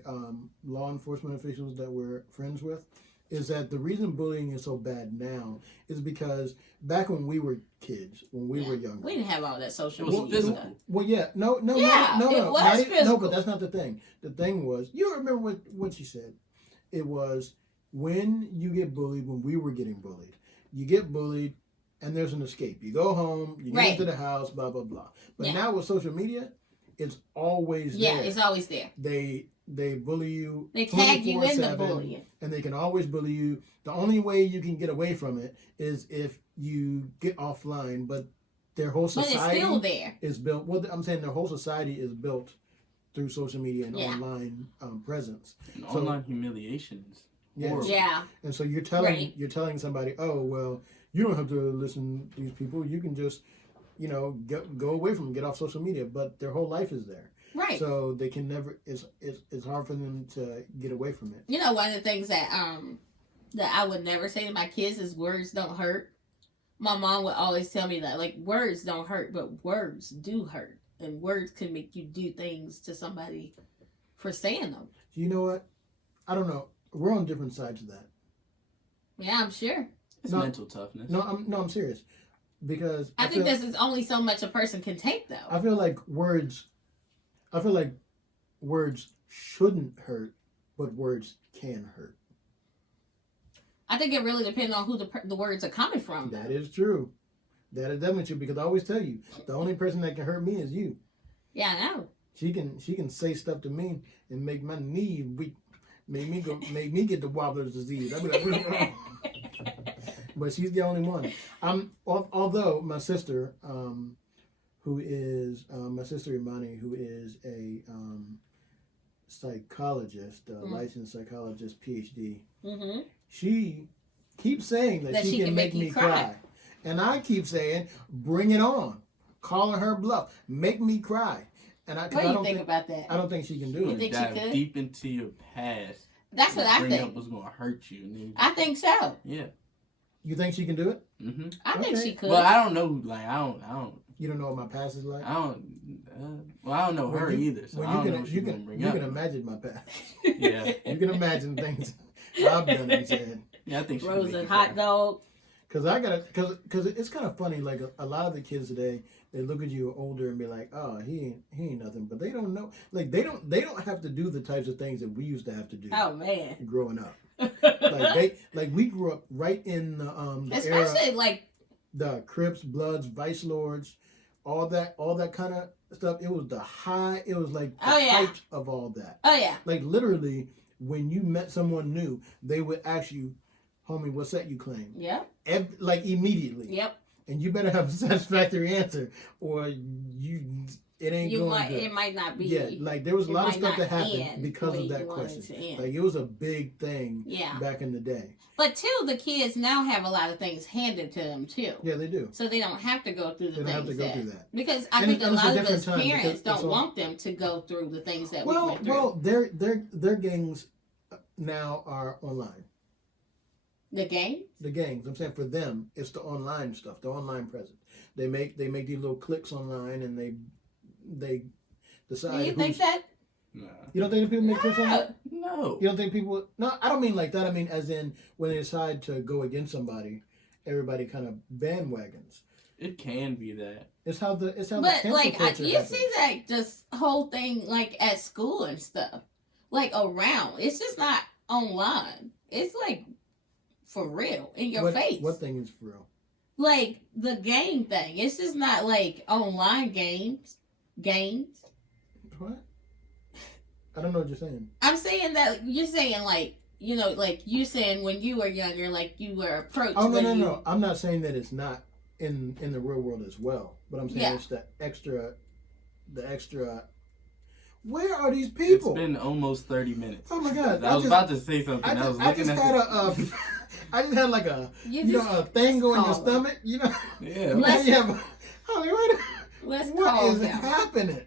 law enforcement officials that we're friends with is that the reason bullying is so bad now is because back when we were kids, when we were younger. We didn't have all that social It was media physical. stuff. Well, yeah, no, Yeah, no, it was not physical. no, but that's not the thing. The thing was, you remember what she said? It was when you get bullied. When we were getting bullied, you get bullied, and there's an escape. You go home, you get Right. into the house, blah blah blah. But Yeah. now with social media, it's always Yeah, there. it's always there. They bully you. They tag you in the 24/7, bullying. and they can always bully you. The only way you can get away from it is if you get offline. But their whole But it's society still there. is built. Well, I'm saying their whole society is built through social media and Yeah. online presence. And So- online humiliations. Yes. Horrible. Yeah. And so you're telling somebody, oh well, you don't have to listen to these people. You can just, go away from them, get off social media. But their whole life is there, Right. so they can never. It's hard for them to get away from it. You know, one of the things that I would never say to my kids is words don't hurt. My mom would always tell me that, like, words don't hurt, but words do hurt, and words can make you do things to somebody for saying them. You know what? I don't know. We're on different sides of that. Yeah, I'm sure. It's No. mental toughness. No, I'm serious, because I think feel, this is only so much a person can take, though. I feel like words shouldn't hurt, but words can hurt. I think it really depends on who the words are coming from. That is true. That is definitely true, because I always tell you, the only person that can hurt me is you. Yeah, I know. She can say stuff to me and make my knee weak, make me get the wobbler's disease. I'll be like, but she's the only one. Although my sister, who is my sister Imani, who is a psychologist, licensed psychologist, PhD. Mm-hmm. She keeps saying that she can make me cry. And I keep saying, bring it on. Calling her bluff. Make me cry. And What do you think about that? I don't think she can do You it. think she Dive could? deep into your past. That's what I Bring up think. what's gonna hurt you. And then, I think so. yeah. You think she can do it? Mm-hmm. I think Okay. she could. Well, I don't know. Like, I don't. You don't know what my past is like? I don't know her either. So I don't know what she's gonna bring you up. can imagine my past. Yeah. You can imagine things I've done and said. Yeah, I think she can Frozen make you hot cry. dog. Because it's kind of funny. Like a lot of the kids today, they look at you older and be like, "Oh, he ain't nothing," but they don't know. Like they don't have to do the types of things that we used to have to do Oh man. growing up. Like we grew up right in the era, Especially like the Crips, Bloods, Vice Lords, all that kind of stuff. It was the high. It was like the height of all that. oh yeah. Like literally, when you met someone new, they would ask you, "Homie, what set you claim?" Yep. Like immediately. Yep. And you better have a satisfactory answer, or it ain't going good. It might not be. Yeah, like there was a it lot of might stuff that not happened end because the of way that you want it question. to end. Like it was a big thing Yeah. back in the day. But too, the kids now have a lot of things handed to them too. Yeah, they do. So they don't have to go through the They don't things have to go through that. Because I And think a it's a lot of different us time because parents it's don't all- want them to go through the things that we went through. Well, their gangs now are online. The game? The gangs, I'm saying for them, it's the online stuff, the online presence. They make these little cliques online, and they decide. Do you think that? Nah. You don't think that people make cliques online? No. You don't think people? No, I don't mean like that. I mean as in when they decide to go against somebody, everybody kind of bandwagons. It can be that. It's how the But cancel like culture you happens. see that this whole thing like at school and stuff, like around. It's just not online. It's like for real in your face. What thing is for real? Like the game thing. It's just not like online games. What? I don't know what you're saying. I'm saying that you're saying like like you saying when you were younger, like you were approached. Oh no when no you, no! I'm not saying that it's not in the real world as well, but I'm saying Yeah. it's the extra. Where are these people? It's been almost 30 minutes. Oh my God! I was about to say something. I was looking at I just had like a You a thing go in your call them. stomach. Yeah. Let's- You have, what Let's what call is them. happening?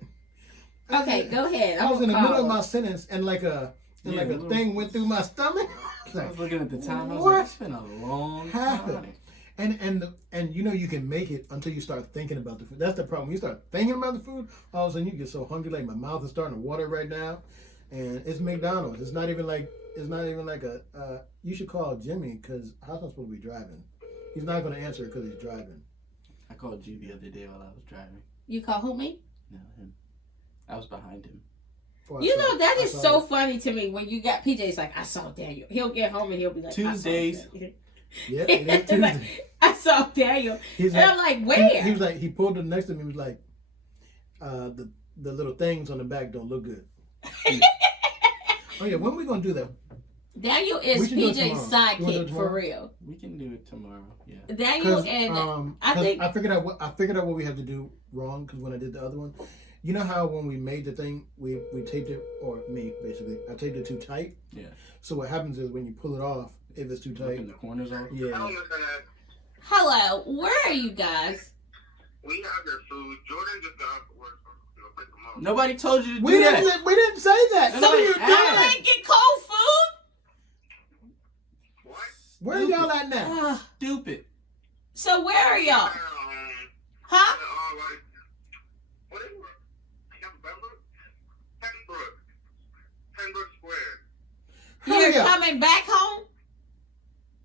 Okay, go ahead. I was in the call middle of them. my sentence and like a Yeah, thing went through my stomach. I was looking at the time. I was What like, it's been a long happened? time. And you can make it until you start thinking about the food. That's the problem. When you start thinking about the food, all of a sudden you get so hungry. Like my mouth is starting to water right now, and it's McDonald's. It's not even like a. You should call Jimmy because how's I supposed to be driving? He's not going to answer because he's driving. I called you the other day while I was driving. You call who, me? No, him. I was behind him. Before I You saw- know that I is saw so it. funny to me when you got PJ's like I saw Daniel. He'll get home and he'll be like I saw Tuesdays. Daniel. Yeah, it is It's like, Tuesday. I saw Daniel. He's And I'm like, where? He was like, he pulled it next to me. He was like, the little things on the back don't look good. Oh yeah, when are we gonna do that? Daniel We is should do it PJ's tomorrow. You wanna do it sidekick for tomorrow? real. We can do it tomorrow. Yeah. Daniel Because and I think I figured out what we had to do wrong. Because when I did the other one, You know how when we made the thing, we taped it, or me basically, I taped it too tight. Yeah. So what happens is when you pull it off, if it's too Ripping tight, the corners off. yeah. Hello, where are you guys? We have your food. Jordan just got off work. So pick them up. Nobody told you to do We that. didn't say that. That's Some of like you ass. did. Didn't get cold food? What? Where are y'all at now? Ah, Stupid. so where are y'all? Huh? Like, what is it? Pembroke Square. You're Hurry up. coming back home?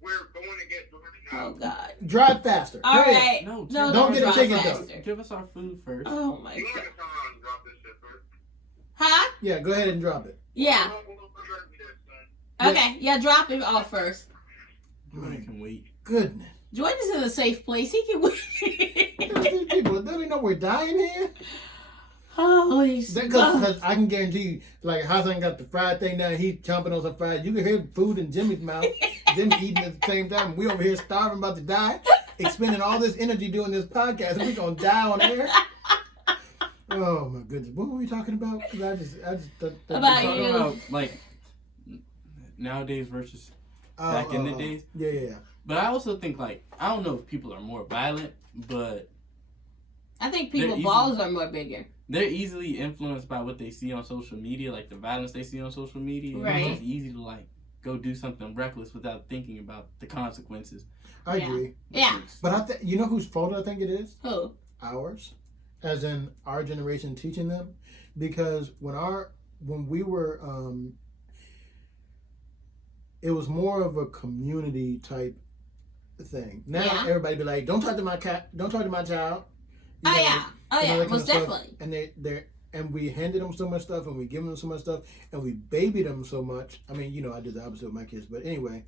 We're going to get Jordan now. Oh God. Drive faster. All Hurry up. right. No, No, don't get a drive ticket, though. faster. Give us our food first. Oh my You want God. to come out and drop this shit first? Huh? Yeah, go ahead and drop it. Yeah. Okay. Yeah, drop him off first. Nobody can wait. Goodness. Jordan's in a safe place. He can wait. These people, don't they know we're dying here? Holy smokes. Because I can guarantee you, like Hassan got the fried thing down, he's chomping on some fries. You can hear food in Jimmy's mouth. Jimmy eating at the same time. We over here starving, about to die, expending all this energy doing this podcast, and we gonna die on air. Oh my goodness, what were we talking about? Because I just About Talking you. about like nowadays versus back in the days. Yeah. But I also think like I don't know if people are more violent, but I think They're people's easy. balls are more bigger. they're easily influenced by what they see on social media, like the violence they see on social media. Right. It's easy to like go do something reckless without thinking about the consequences. I Yeah. agree. Yeah. But I think you know whose fault I think it is? Who? Ours, as in our generation teaching them, because when we were it was more of a community type thing. Now Yeah. everybody be like, don't talk to my cat, don't talk to my child. You Oh know, yeah. Oh and all yeah. that kind Most of stuff. definitely. And and we handed them so much stuff, and we give them so much stuff, and we babied them so much. I mean, you know, I did the opposite with my kids, but anyway,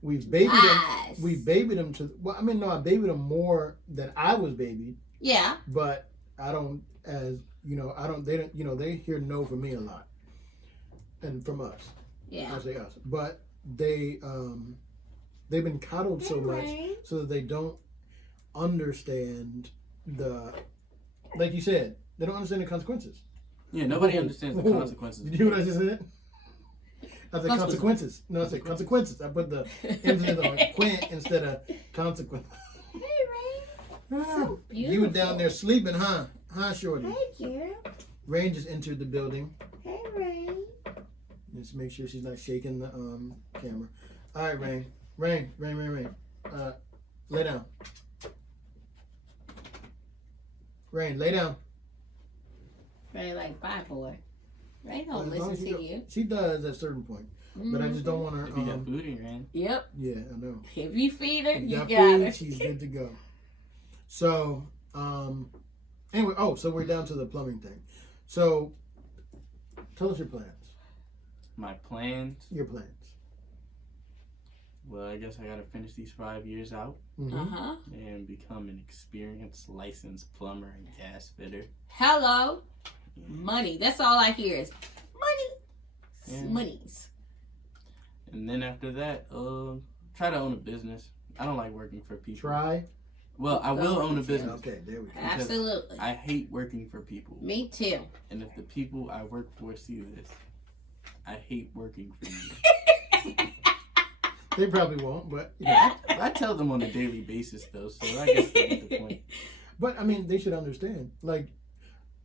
we babied Nice. them. We babied them to. Well, I mean, no, I babied them more than I was babied, Yeah. but I don't. As you know, I don't. They don't. You know, they hear no from me a lot, and from us. Yeah. I say us, but they've been coddled so much so that they don't understand like you said, they don't understand the consequences. Yeah, nobody understands the Whoa. consequences. Did you hear what I just said? I said consequences. No, I said consequences. I put the emphasis on quint instead of consequence. Hey Ray. So beautiful. You were down there sleeping, huh? Huh, Shorty? Hey girl. Rain just entered the building. Hey Ray. Just make sure she's not shaking the camera. All right, Rain. Rain. Lay down. Rain, lay down. Ray like, bye boy. Ray don't As long listen as to you you. She does at a certain point, but I just don't want her. If you got food in your hand. Yep. Yeah, I know. If you feed her, you got got food, her. she's good to go. So, anyway, so we're down to the plumbing thing. So, tell us your plans. My plans. Your plans. Well, I guess I gotta finish these 5 years out Mm-hmm. Uh-huh. and become an experienced licensed plumber and gas fitter. Hello. Yeah. Money. That's all I hear is money. Yeah. Monies. And then after that, try to own a business. I don't like working for people. Try. Well, I will own a business. Okay, there we go. Absolutely. I hate working for people. Me too. And if the people I work for see this, I hate working for you. They probably won't, but you know. I tell them on a daily basis though, so I guess they get the point. But I mean, they should understand. Like,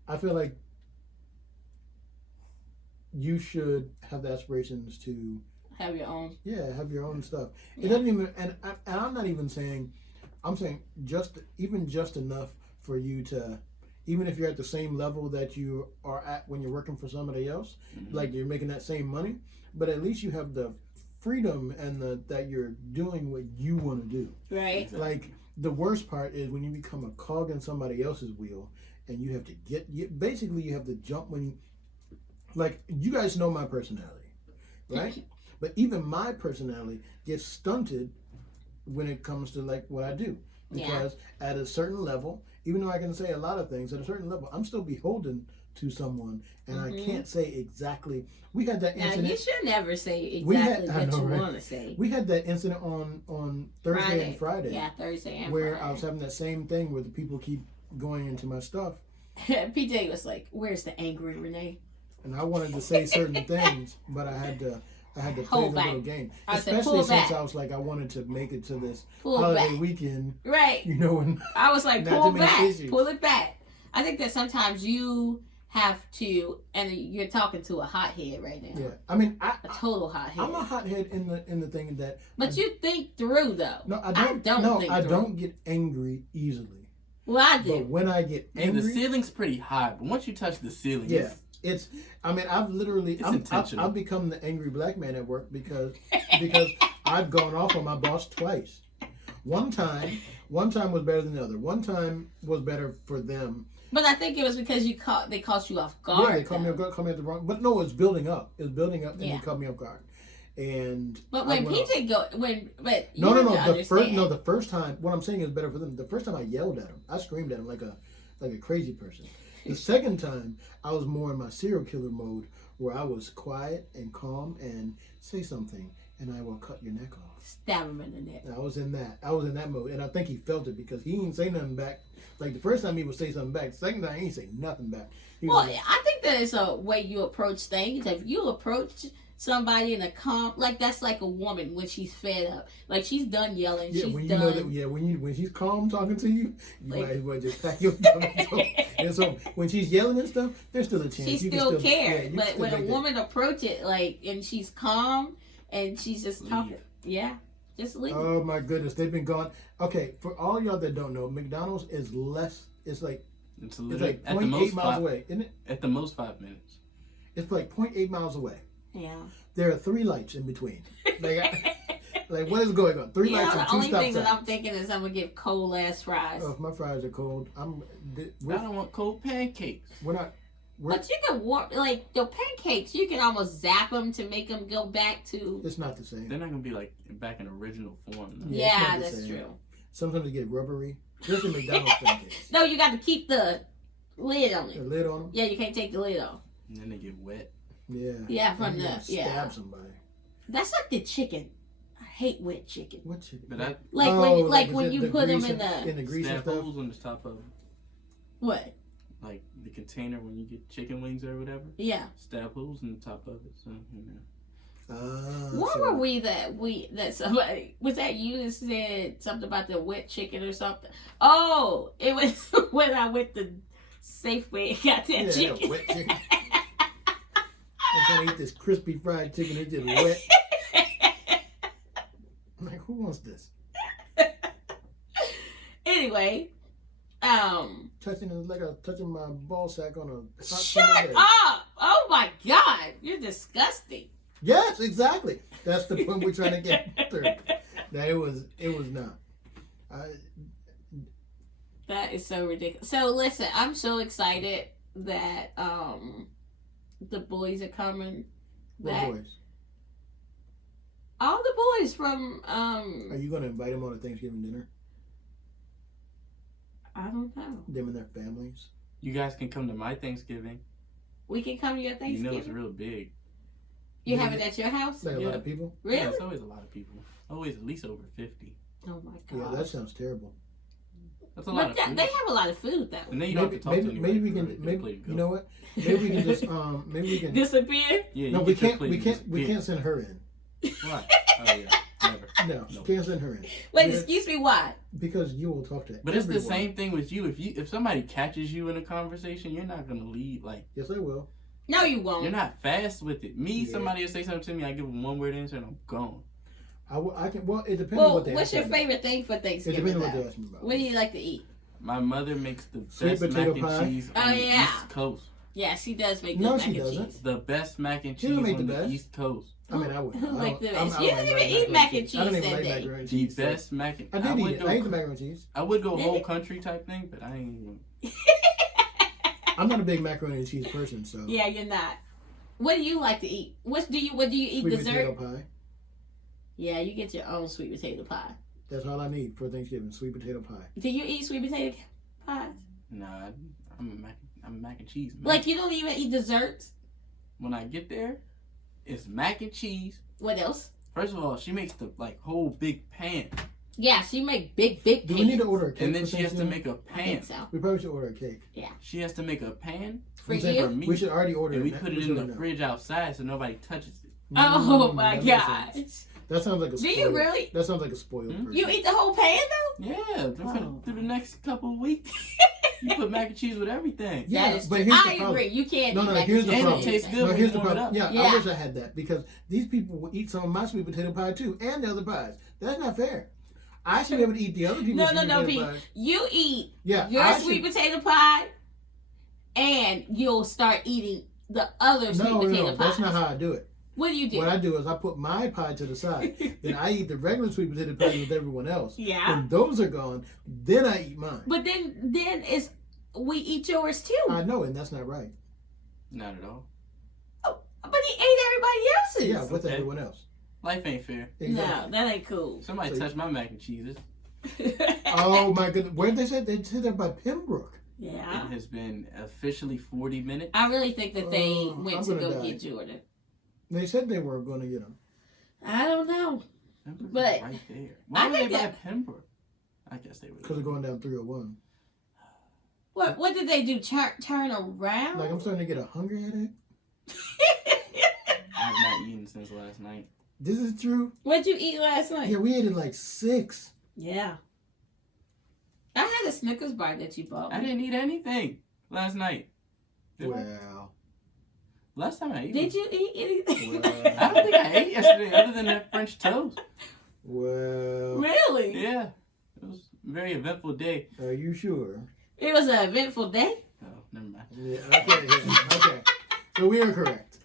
I feel like you should have the aspirations to, Have your own. have your own stuff. It Yeah. doesn't even, and I'm not even saying, I'm saying just enough for you to, even if you're at the same level that you are at when you're working for somebody else, Mm-hmm. like you're making that same money, but at least you have the freedom and that you're doing what you want to do. Right. Like, the worst part is when you become a cog in somebody else's wheel and you have to basically you have to jump when, like, you guys know my personality, right? But even my personality gets stunted when it comes to, like, what I do. Because at a certain level, even though I can say a lot of things, at a certain level, I'm still beholden to someone, and I can't say exactly. We had that Now, incident. you should never say We exactly had- I what know, you right? want to say. We had that incident on Thursday and Friday. Yeah, Thursday and where Friday. I was having that same thing where the people keep going into my stuff PJ was like, "Where's the angry Renee?" And I wanted to say certain things, but I had to play Hold the back. little game. I said, Especially pull since back. I was like, I wanted to make it to this Pull holiday back. weekend, Right. you know, and I was like, Not pull too many back, issues. pull it back. I think that sometimes you have to, and you're talking to a hothead right now. yeah. I mean, A total hothead. I'm a hothead in the thing that. But you think through though. No, I I don't. don't no, think I through. don't get angry easily. Well, I But do. when I get And the angry, ceiling's pretty high, but once you touch the ceiling, yeah, it's. I mean, I've literally. It's I've intentional. become the angry black man at work because I've gone off on my boss twice. One time was better than the other. One time was better for them. But I think it was because they caught you off guard. Yeah, they caught me though. at the wrong. But no, it's building up. It's building up, and Yeah. they caught me off guard. And But I when went off. PJ but you No, have to the first understand. the first time. What I'm saying is better for them. The first time I yelled at him, I screamed at him like a crazy person. The second time, I was more in my serial killer mode, where I was quiet and calm and say something, and I will cut your neck off. Stab him in the neck. I was in that mode, and I think he felt it because he didn't say nothing back. Like the first time he would say something back, the second time he didn't say nothing back. He Well, was like, I think that it's a way you approach things. If you approach somebody in a calm, like that's like a woman when she's fed up, like she's done yelling, yeah, she's when you done. know that, yeah, when she's calm talking to you, you Like- might as well just pack your stuff and go. And so when she's yelling and stuff, there's still a chance. She You can still yeah, cares, you but can when still a make that- woman approach it like and she's calm and she's just talking, Leave. yeah, just leave. Oh my goodness, they've been gone. Okay, for all y'all that don't know, McDonald's is less. It's like it's it's literally like at the 0.8 most miles 5, away, isn't it? at the most 5 minutes. It's like 0.8 miles away. Yeah. There are 3 lights in between. Like what is going on? 3 lights and The 2 only stop thing signs. that I'm thinking is I'm gonna get cold ass fries. Oh, if my fries are cold, I don't want cold pancakes. we're not. But you can warm like the pancakes. You can almost zap them to make them go back to. It's not the same. They're not gonna be like back in original form. Though. Yeah, it's Yeah, not the that's same. true. Sometimes they get rubbery. Especially McDonald's pancakes. No, you got to keep the lid on The it. lid on them. Yeah, you can't take the lid off. And then they get wet. Yeah. Yeah, from And you the gotta stab somebody. That's like the chicken. I hate wet chicken. What chicken? But I Like Oh, when is it you the put them grease in the in the grease and stab stuff. holes on the top of what? like the container when you get chicken wings or whatever. Yeah. Stab holes in the top of it. So What were we that somebody was that you that said something about the wet chicken or something? Oh, it was when I went to Safeway and got that Yeah, chicken. wet chicken. I'm trying to eat this crispy fried chicken. It's just wet. I'm like, who wants this? Anyway, Touching it like a touching my ball sack on a hot shut summer day. up! Oh my God, you're disgusting. Yes, exactly. That's the point we're trying to get through. That it was not. That is so ridiculous. So listen, I'm so excited that the boys are coming What back. boys? All the boys from Are you going to invite them on a Thanksgiving dinner? I don't know. Them and their families. you guys can come to my Thanksgiving. We can come to your You Thanksgiving. know it's real big. You have it at your house? Like a lot Yeah. of people. Really? Yeah, it's always a lot of people. Always at least over 50. Oh my Yeah, God. that sounds terrible. That's a lot But of that, food. they have a lot of food though. And then you don't have to talk to anybody. maybe we for can. a good Maybe plate of you know goat. what? Maybe we can just maybe we can. Disappear? Yeah, No, you we get your can't. plate We and can't. We disappear. can't send her in. Why? Oh yeah, never. No, No. can't send her in. Wait, Yeah, excuse me, why? because you will talk to. But it's the everyone. same thing with you. If somebody catches you in a conversation, you're not gonna lead. Like Yes, I will. No, you won't. you're not fast with it. Me, Yeah. somebody will say something to me, I give them one word answer, and I'm gone. I can. Well, it depends on Well, what they. what's ask your me about. favorite thing for It Thanksgiving? depends on what though? they ask me about. What do you like to eat? My mother makes the Sweet best potato mac pie? and cheese Oh, on the yeah. East Coast. Yeah, she does make No, good she mac and doesn't. cheese. The best mac and She cheese doesn't on make the the best. East Coast. I mean, I would. Who make the best? I You don't didn't like even eat mac and I don't cheese even that like day. macaroni and The cheese. so- best mac and I did eat would it. go I ate the macaroni and cheese. I would go Did whole you? country type thing, but I ain't even. I'm not a big macaroni and cheese person, so. Yeah, you're not. What do you like to eat? What do you eat? Sweet Dessert? potato pie. Yeah, you get your own sweet potato pie. That's all I need for Thanksgiving. Sweet potato pie. Do you eat sweet potato pies? Nah, I'm a mac and cheese man. Like you don't even eat desserts? When I get there, it's mac and cheese. What else? First of all, she makes the whole big pan. Yeah, she make big pans. Do we need to order a cake? And then for she has to Thanksgiving? make a I think pan. so. We probably should order a cake. She has to make a pan For I'm saying you? me. We should already order and it. we put it should in the order it now. fridge outside so nobody touches it. Oh my that makes gosh. sense. That sounds like a Do spoiled. you really? That sounds like a spoiled Hmm? person. You eat the whole pan though? Yeah, through the next couple of weeks. You put mac and cheese with everything. Yeah, That is but true. here's the I problem. agree. You can't No, eat no, mac here's the and cheese. problem. And it tastes good No, when here's you the warm it problem. up. Yeah, Yeah. I wish I had that because these people will eat some of my sweet potato pie too, and the other pies. That's not fair. I should be able to eat the other people's No, sweet Pete. potato pies. You eat Yeah, your I sweet should- potato pie, and you'll start eating the other sweet potato pie. That's not how I do it. What do you do? What I do is I put my pie to the side. Then I eat the regular sweet potato pie with everyone else. Yeah. When those are gone, then I eat mine. But then it's we eat yours too. I know, and that's not right. Not at all. But he ate everybody else's. Yeah, with Okay. everyone else. Life ain't fair. No, Exactly. that ain't cool. Somebody So- touched my mac and cheese. Oh my goodness. Where did they say? They said that by Pembroke. Yeah. It has been officially 40 minutes. I really think that they Oh, went I'm to gonna go die. get Jordan. They said they were going to get them. I don't know. Pembroke is But right there. Why I would they think buy that- Pembroke? I guess they would. Because they're going down 301. What did they do? Turn around? Like, I'm starting to get a hunger headache. I've not eaten since last night. This is true. What'd you eat last night? Yeah, we ate at like 6. Yeah. I had a Snickers bar that you bought. I didn't eat anything last night. Did I? Well. Last time I ate. Did you eat anything? I don't think I ate yesterday other than that French toast. Well. Really? Yeah. It was a very eventful day. Are you sure? It was an eventful day. Oh, never mind. Yeah, okay. Yeah, okay. So we are correct.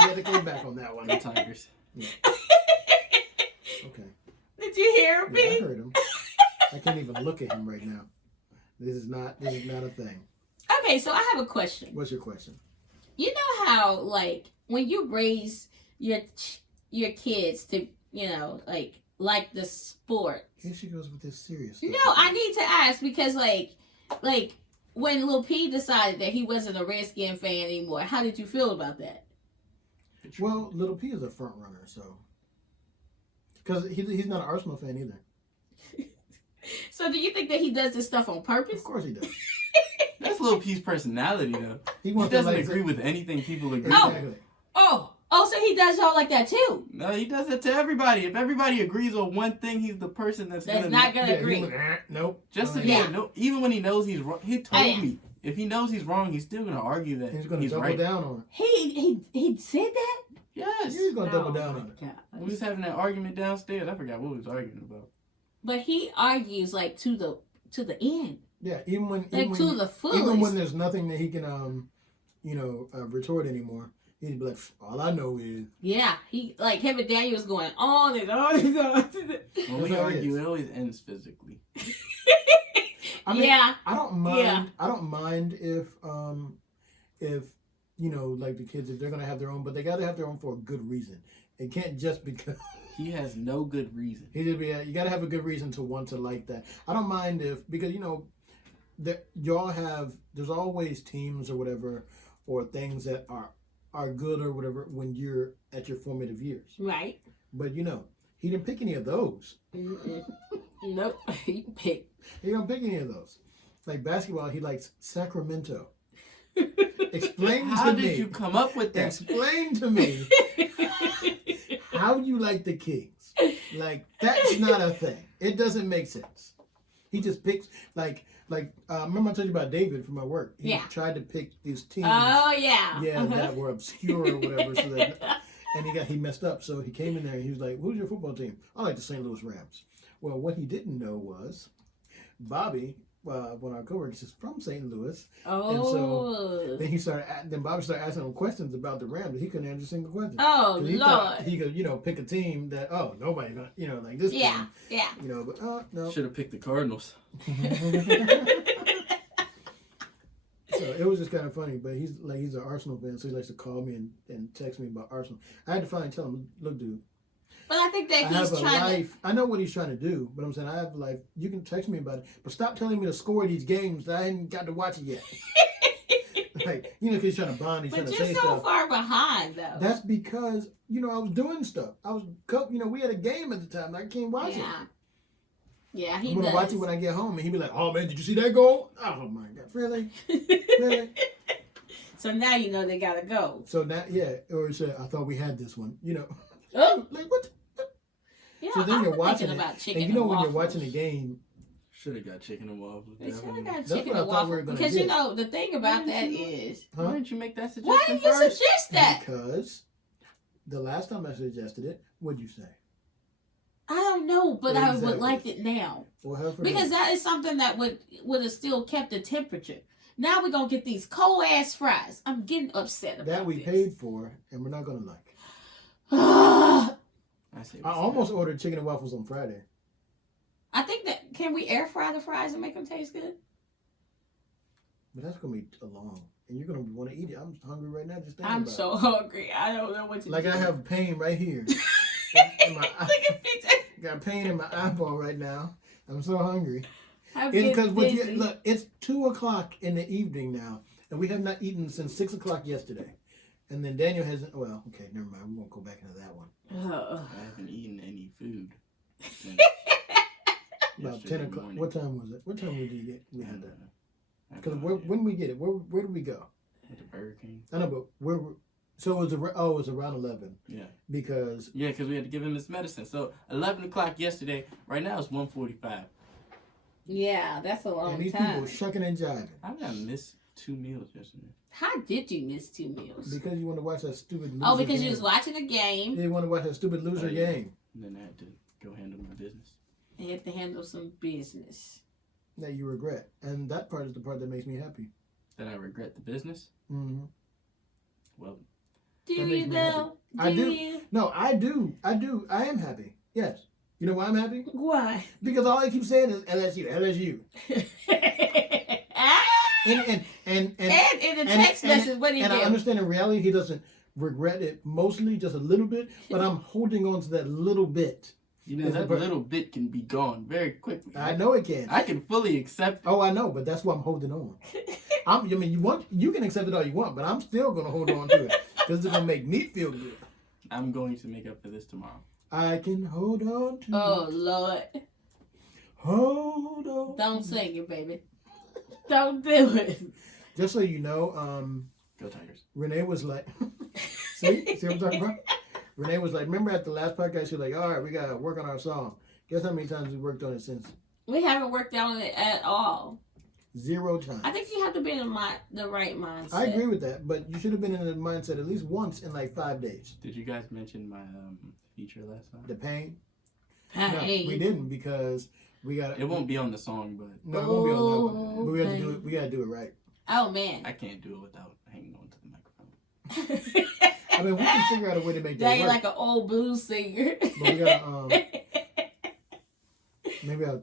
You had to come back on that one. The Tigers. Okay. Did you hear Yeah, I me? heard him. I can't even look at him right now. This is not a thing. Okay, so I have a question. What's your question? You know how, like, when you raise your kids to, like the sport. Here she goes with this serious stuff. No, I need to ask because, like when Lil P decided that he wasn't a Redskin fan anymore, how did you feel about that? Well, Little P is a front runner, so. Because he's not an Arsenal fan either. So do you think that he does this stuff on purpose? Of course he does. That's Lil P's personality, though. He He wants to doesn't like agree with anything people agree No. with. Exactly. Oh, so he does y'all like that too? No, he does it to everybody. If everybody agrees on one thing, he's the person that's That's gonna not gonna Yeah, agree. he went, nope. just to Yeah. no, even when he knows he's wrong. He told Yeah. me if he knows he's wrong, he's still gonna argue that He's going to double right. down on He said that? Yes. it. He's going to double Oh down my on it. God. We was having that argument downstairs. I forgot what we was arguing about. But he argues like to the end, Yeah, even when like to the fullest. even when there's nothing that he can retort anymore, he'd be like, all I know is Yeah, he like him and Daniel was going on and on and on. When we That's how it argue, is. it always ends physically. I mean, Yeah. I don't mind. Yeah. I don't mind if like the kids, if they're gonna have their own, but they gotta have their own for a good reason. It can't just because He has no good reason. you gotta have a good reason to want to like that. I don't mind because y'all have. There's always teams or whatever, or things that are good or whatever when you're at your formative years. Right. But he didn't pick any of those. Mm-mm. Nope. He picked. He don't pick any of those. Like basketball, he likes Sacramento. Explain How to me. did you come up with that? Explain to me how you like the Kings. Like that's not a thing. It doesn't make sense. He just picks remember I told you about David from my work. He Yeah. tried to pick these teams. Oh yeah. Yeah, Uh-huh. that were obscure or whatever. So that, and he messed up. So he came in there and he was like, "Who's your football team?" I like the St. Louis Rams. Well, what he didn't know was Bobby, one of our coworkers, is from St. Louis. Oh. Then then Bobby started asking him questions about the Rams, and he couldn't answer a single question. Oh 'Cause he Lord. thought he could, pick a team that nobody, like this Yeah. team, Yeah. but no. Should have picked the Cardinals. So it was just kind of funny, but he's an Arsenal fan, so he likes to call me and text me about Arsenal. I had to finally tell him, look, dude, But I think that I have he's a trying life. I know what he's trying to do, but I'm saying I have a life. You can text me about it, but stop telling me to score these games that I ain't got to watch it yet. Like, you know, because he's trying to bond, he's But trying to you're say so stuff. far behind, though. That's because, you know, I was doing stuff. You know, we had a game at the time. I can't watch it. Yeah, he I'm gonna does. watch it when I get home, and he'll be like, "Oh man, did you see that goal? Oh my god, really? Really?" So now you know they gotta go. So now, yeah, or he said, "I thought we had this one." You know, Oh, like what? yeah. So then I you're was watching thinking it, about chicken and you know when waffles. you're watching a game, Should have got chicken and waffles. They should have definitely. got That's chicken what I and thought we were waffles. gonna Because you get. know the thing about Why that didn't you- is, Why huh? didn't you make that why suggestion did you first? suggest that? Because the last time I suggested it, what'd you say? I don't know, but I Exactly. would like it now. Well, hell for Because me. that is something that would have still kept the temperature. Now we're gonna get these cold ass fries. I'm getting upset about That we this. paid for, and we're not gonna like. I I say I almost ordered chicken and waffles on Friday. think that can we air fry the fries and make them taste good? But that's gonna be long, and you're gonna want to eat it. I'm hungry right now just thinking I'm about so hungry. I don't know what to it. Like do. I have pain right here. in my eye. Look at me. Got pain in my eyeball right now. I'm so hungry. I'm It's getting because busy. look, it's 2:00 in the evening now, and we have not eaten since 6:00 yesterday. And then Daniel hasn't. Well, okay, never mind. We won't go back into that one. I haven't eaten any food. since About yesterday 10 o'clock. morning. What time was it? What time did you get? We I had don't that. know. I have Because no idea. when we get it, where did we go? With the Burger King. I know, but where? So it was it was around 11 Yeah. because Yeah, because we had to give him his medicine. So 11 o'clock yesterday. Right now it's 1:45. Yeah, that's a long and these time. people shucking and jiving I think I missed 2 meals yesterday. How did you miss 2 meals? because you want to watch that stupid loser Oh, because game. you was watching a game. You want to watch that stupid loser Oh, yeah. game. And then I had to go handle my business. You have to handle some business. That you regret, and that part is the part that makes me happy. That I regret the business. hmm Well, Do That you makes me though? I do. You? No, I do. I am happy. Yes. You know why I'm happy? Why? Because all I keep saying is LSU, LSU. And And in the text message, what do you and I do? understand in reality he doesn't regret it mostly, just a little bit, but I'm holding on to that little bit. you know, Is that it per- little bit can be gone very quickly. I know it can. I can fully accept it. Oh, I know, but that's why I'm holding on. I mean, you can accept it all you want, but I'm still gonna hold on to it because it's gonna make me feel good. I'm going to make up for this tomorrow. I can hold on to Oh it. Lord! Hold on. Don't sing it, baby. Don't do it. Just so you know, Go Tigers. Renee was like, see what I'm talking about? Renee was like, remember at the last podcast, she was like, all right, we gotta work on our song. Guess how many times we worked on it since? We haven't worked on it at all. 0 times. I think you have to be in the right mindset. I agree with that, but you should have been in the mindset at least once in like 5 days. Did you guys mention my feature last time? The pain? Hey. No, we didn't because we got. It won't be on the song, but No, it won't be on that one. But we have to Okay. do it. We gotta do it right. Oh man. I can't do it without hanging on to the microphone. I mean, we can figure out a way to make Now that you're work. like an old blues singer. But we gotta maybe I'll.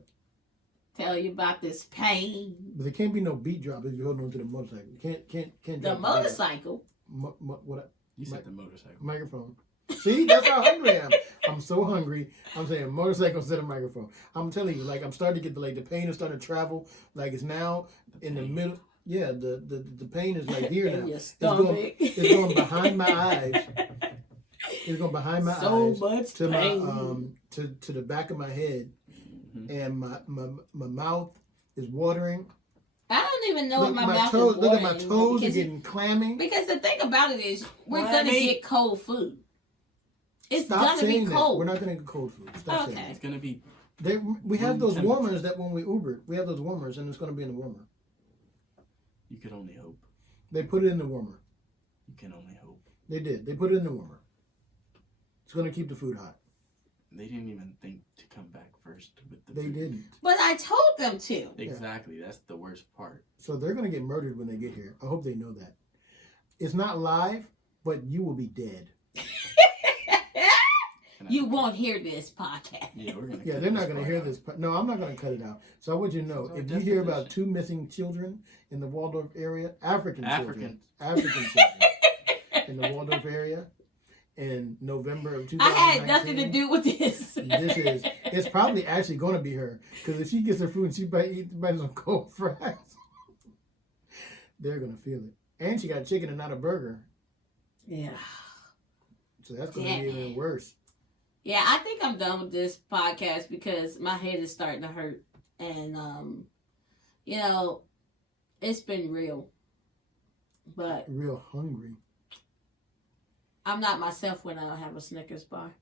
Tell you about this pain. But there can't be no beat drop if you're holding on to the motorcycle. Can't The drop motorcycle. What? You said the motorcycle. Microphone. See, that's how hungry I am. I'm so hungry. I'm saying motorcycle instead of microphone. I'm telling you, like I'm starting to get the pain is starting to travel. Like it's now in the middle. Yeah, the pain is like here In now. your It's stomach. going behind my eyes. It's going behind my So eyes much to my pain. to the back of my head, Mhm. and my mouth is watering. I don't even know if my mouth toes. is Look at watering. my toes are because, getting clammy. because the thing about it is, we're gonna Clammy? get cold food. It's Stop gonna be saying that. cold. We're not going to get cold food. Stop saying Okay. It's gonna be. that. We have those Temperature. warmers that when we Uber, we have those warmers, and it's going to be in the warmer. You could only hope. They put it in the warmer. You can only hope. They did. They put it in the warmer. It's going to keep the food hot. They didn't even think to come back first with the. They food. didn't. But I told them to. Exactly. That's the worst part. So they're going to get murdered when they get here. I hope they know that. It's not live, but you will be dead. And You won't hear this podcast. Yeah, we're gonna. Yeah, cut they're not this going to part hear out. this. No, I'm not going to cut it out. So I want you to know, It's our if you hear about definition. 2 missing children in the Waldorf area, African children Africans. in the Waldorf area in November of I 2019. had nothing to do with this. It's probably actually going to be her, because if she gets her food and she might eat some cold fries, they're going to feel it. And she got chicken and not a burger. Yeah. So that's going Damn to be even worse. Yeah, I think I'm done with this podcast because my head is starting to hurt. And, you know, it's been real. But Real hungry. I'm not myself when I don't have a Snickers bar.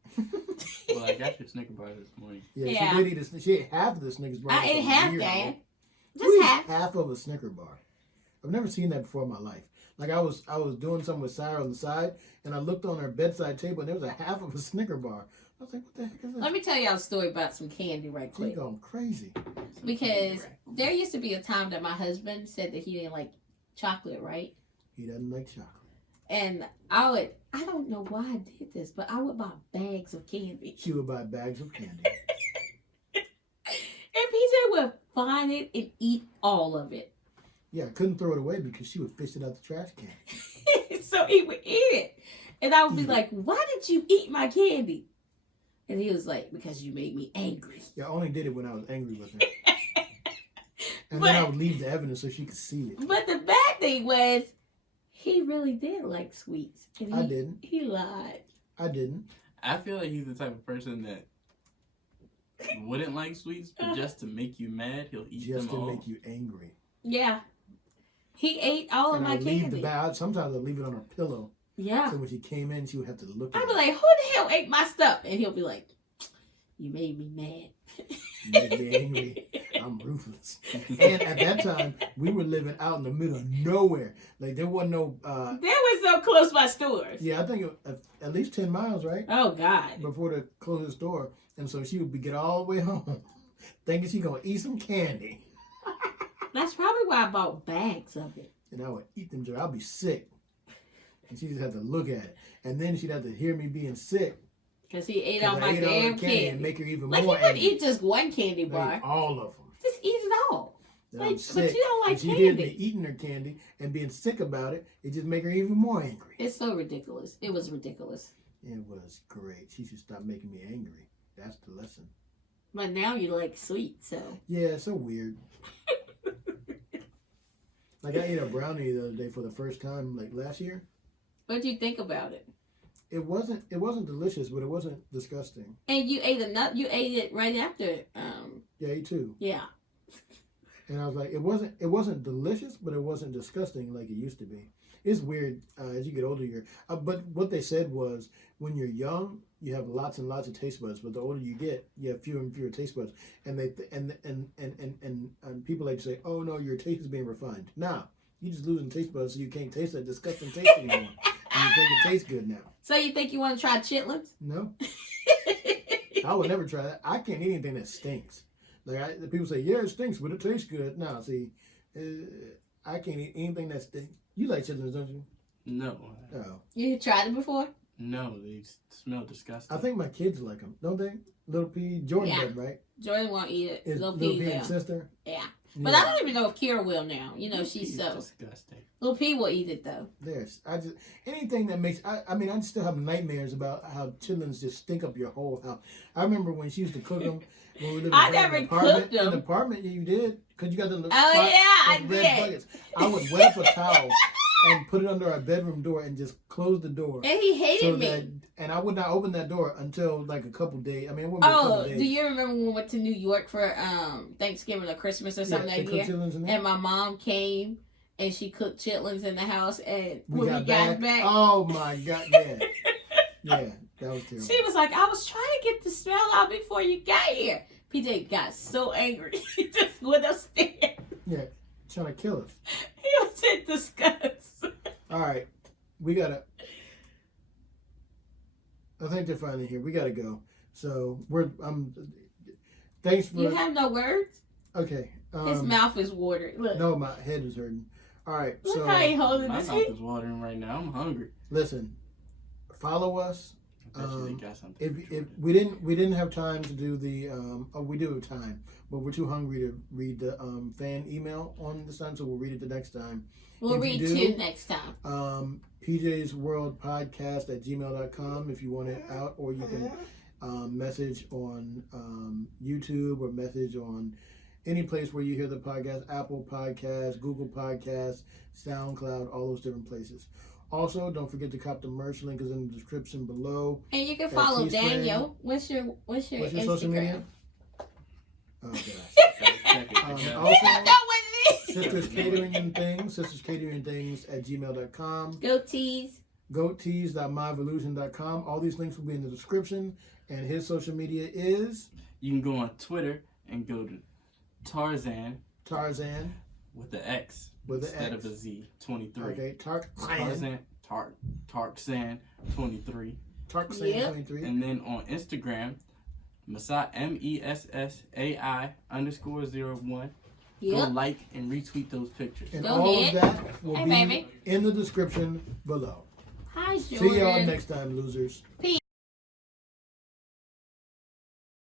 Well, I got your Snicker bar this morning. Yeah, Yeah. she did eat she ate half of the Snickers bar. I ate half, Weirdo. Dad. Who Just eats half. half of a Snicker bar? I've never seen that before in my life. Like I was doing something with Syre on the side, and I looked on her bedside table, and there was a half of a Snicker bar. I was like, "What the heck is that?" Let me tell y'all a story about some candy right She's quick. going crazy. Because there used to be a time that my husband said that he didn't like chocolate, right? He doesn't like chocolate. And I don't know why I did this, but I would buy bags of candy. She would buy bags of candy. And PJ would find it and eat all of it. Yeah, I couldn't throw it away because she would fish it out the trash can. So he would eat it. And I would be Eat it. like, why did you eat my candy? And he was like, because you made me angry. Yeah, I only did it when I was angry with her. And But- then I would leave the evidence so she could see it. But the bad thing was, he really did like sweets. And I didn't. He lied. I didn't. I feel like he's the type of person that wouldn't like sweets, but just to make you mad, he'll eat Just them to all. make you angry. Yeah. He ate all And of my I'd leave candy. the bag. Sometimes I'd leave it on her pillow. Yeah. So when she came in, she would have to look at I'd be it. like, who the hell ate my stuff? And he'll be like, you made me mad. You made me angry. I'm ruthless. And at that time, we were living out in the middle of nowhere. Like there wasn't no. There was no close by stores. Yeah, I think at least 10 miles, right? Oh, God. Before the closest store. And so she would get all the way home thinking she going to eat some candy. That's probably why I bought bags of it. And I would eat them. I'd be sick. And she just had to look at it. And then she'd have to hear me being sick. Because he ate 'cause all I my ate all the damn candy. and make her even Like, he more wouldn't angry. eat just one candy I bar. ate all of them. Just eat it all. And Like, I'm but sick. you don't like and she did me candy. eating her candy and being sick about it. It just make her even more angry. It's so ridiculous. It was ridiculous. It was great. She should stop making me angry. That's the lesson. But now you like sweet, so. Yeah, it's so weird. Like I ate a brownie the other day for the first time, like last year. What do you think about it? It wasn't delicious, but it wasn't disgusting. And you ate you ate it right after, Yeah, I ate two. yeah. And I was like, it wasn't delicious, but it wasn't disgusting like it used to be. It's weird as you get older. But what they said was when you're young, you have lots and lots of taste buds. But the older you get, you have fewer and fewer taste buds. And and people like to say, "Oh no, your taste is being refined." Nah, you just losing taste buds, so you can't taste that disgusting taste anymore. And you think it tastes good now? So you think you want to try chitlins? No, I would never try that. I can't eat anything that stinks. Like the people say, "Yeah, it stinks, but it tastes good." No, see, I can't eat anything that stinks. You like chitlins, don't you? No. Oh. You tried it before? No, they smell disgusting. I think my kids like them, don't they? Little P, Jordan Yeah. does, right? Jordan won't eat it. Is Little Little P P will. and sister? Yeah. But I don't even know if Kira will now. You know, It's she's so. disgusting. Little P will eat it though. There's, anything that makes, I mean, I still have nightmares about how chitlins just stink up your whole house. I remember when she used to cook them. When we lived I in never an apartment. cooked them. In the apartment, yeah, you did. Because you got the little Oh, spot- yeah, I those red did. buckets. I would wet up a towel and put it under our bedroom door and just close the door. And he hated me. That, and I would not open that door until like a couple days. I mean, it wouldn't be a couple Oh, days. do you remember when we went to New York for Thanksgiving or Christmas or something they that cook year? chitlins in there? And my mom came and she cooked chitlins in the house. And We when got we got back, Oh my God! Yeah, yeah, that was terrible. she was like, "I was trying to get the smell out before you got here." PJ got so angry, he just went upstairs. Yeah, trying to kill us. He was in disgust. All right, we gotta. I think they're finally here. We gotta go. So we're. Thanks for. You have no words. Okay. His mouth is watered. Look, No, my head is hurting. All right. look So how he holding My his mouth head. is watering right now. I'm hungry. listen. Follow us. I bet you they got something. If we didn't have time to do the we do have time, but we're too hungry to read the fan email on this time, so we'll read it the next time. We'll if read you do, two next time. pjsworldpodcast @gmail.com if you want it out, or you can message on YouTube or message on any place where you hear the podcast, Apple Podcasts, Google Podcasts, SoundCloud, all those different places. Also, don't forget to cop the merch. Link is in the description below. And you can At follow Teespring. Daniel. What's your Instagram? Social media? Oh, gosh. Check it. Also, That's not what it is. Sisters Catering and Things, sisterscateringandthings@gmail.com. Goatees. goatees.myvolution.com. All these links will be in the description. And his social media is You can go on Twitter and go to Tarzan Tarzan with the X with instead an of X. a Z. 23. Okay, Tarzan 23. Tarksan Yep. 23. And then on Instagram, Messai MESSAI_01. Go Yep. like and retweet those pictures. And Go all ahead. of that will Hey, be baby. in the description below. Hi, Jordan. See y'all next time, losers. Peace.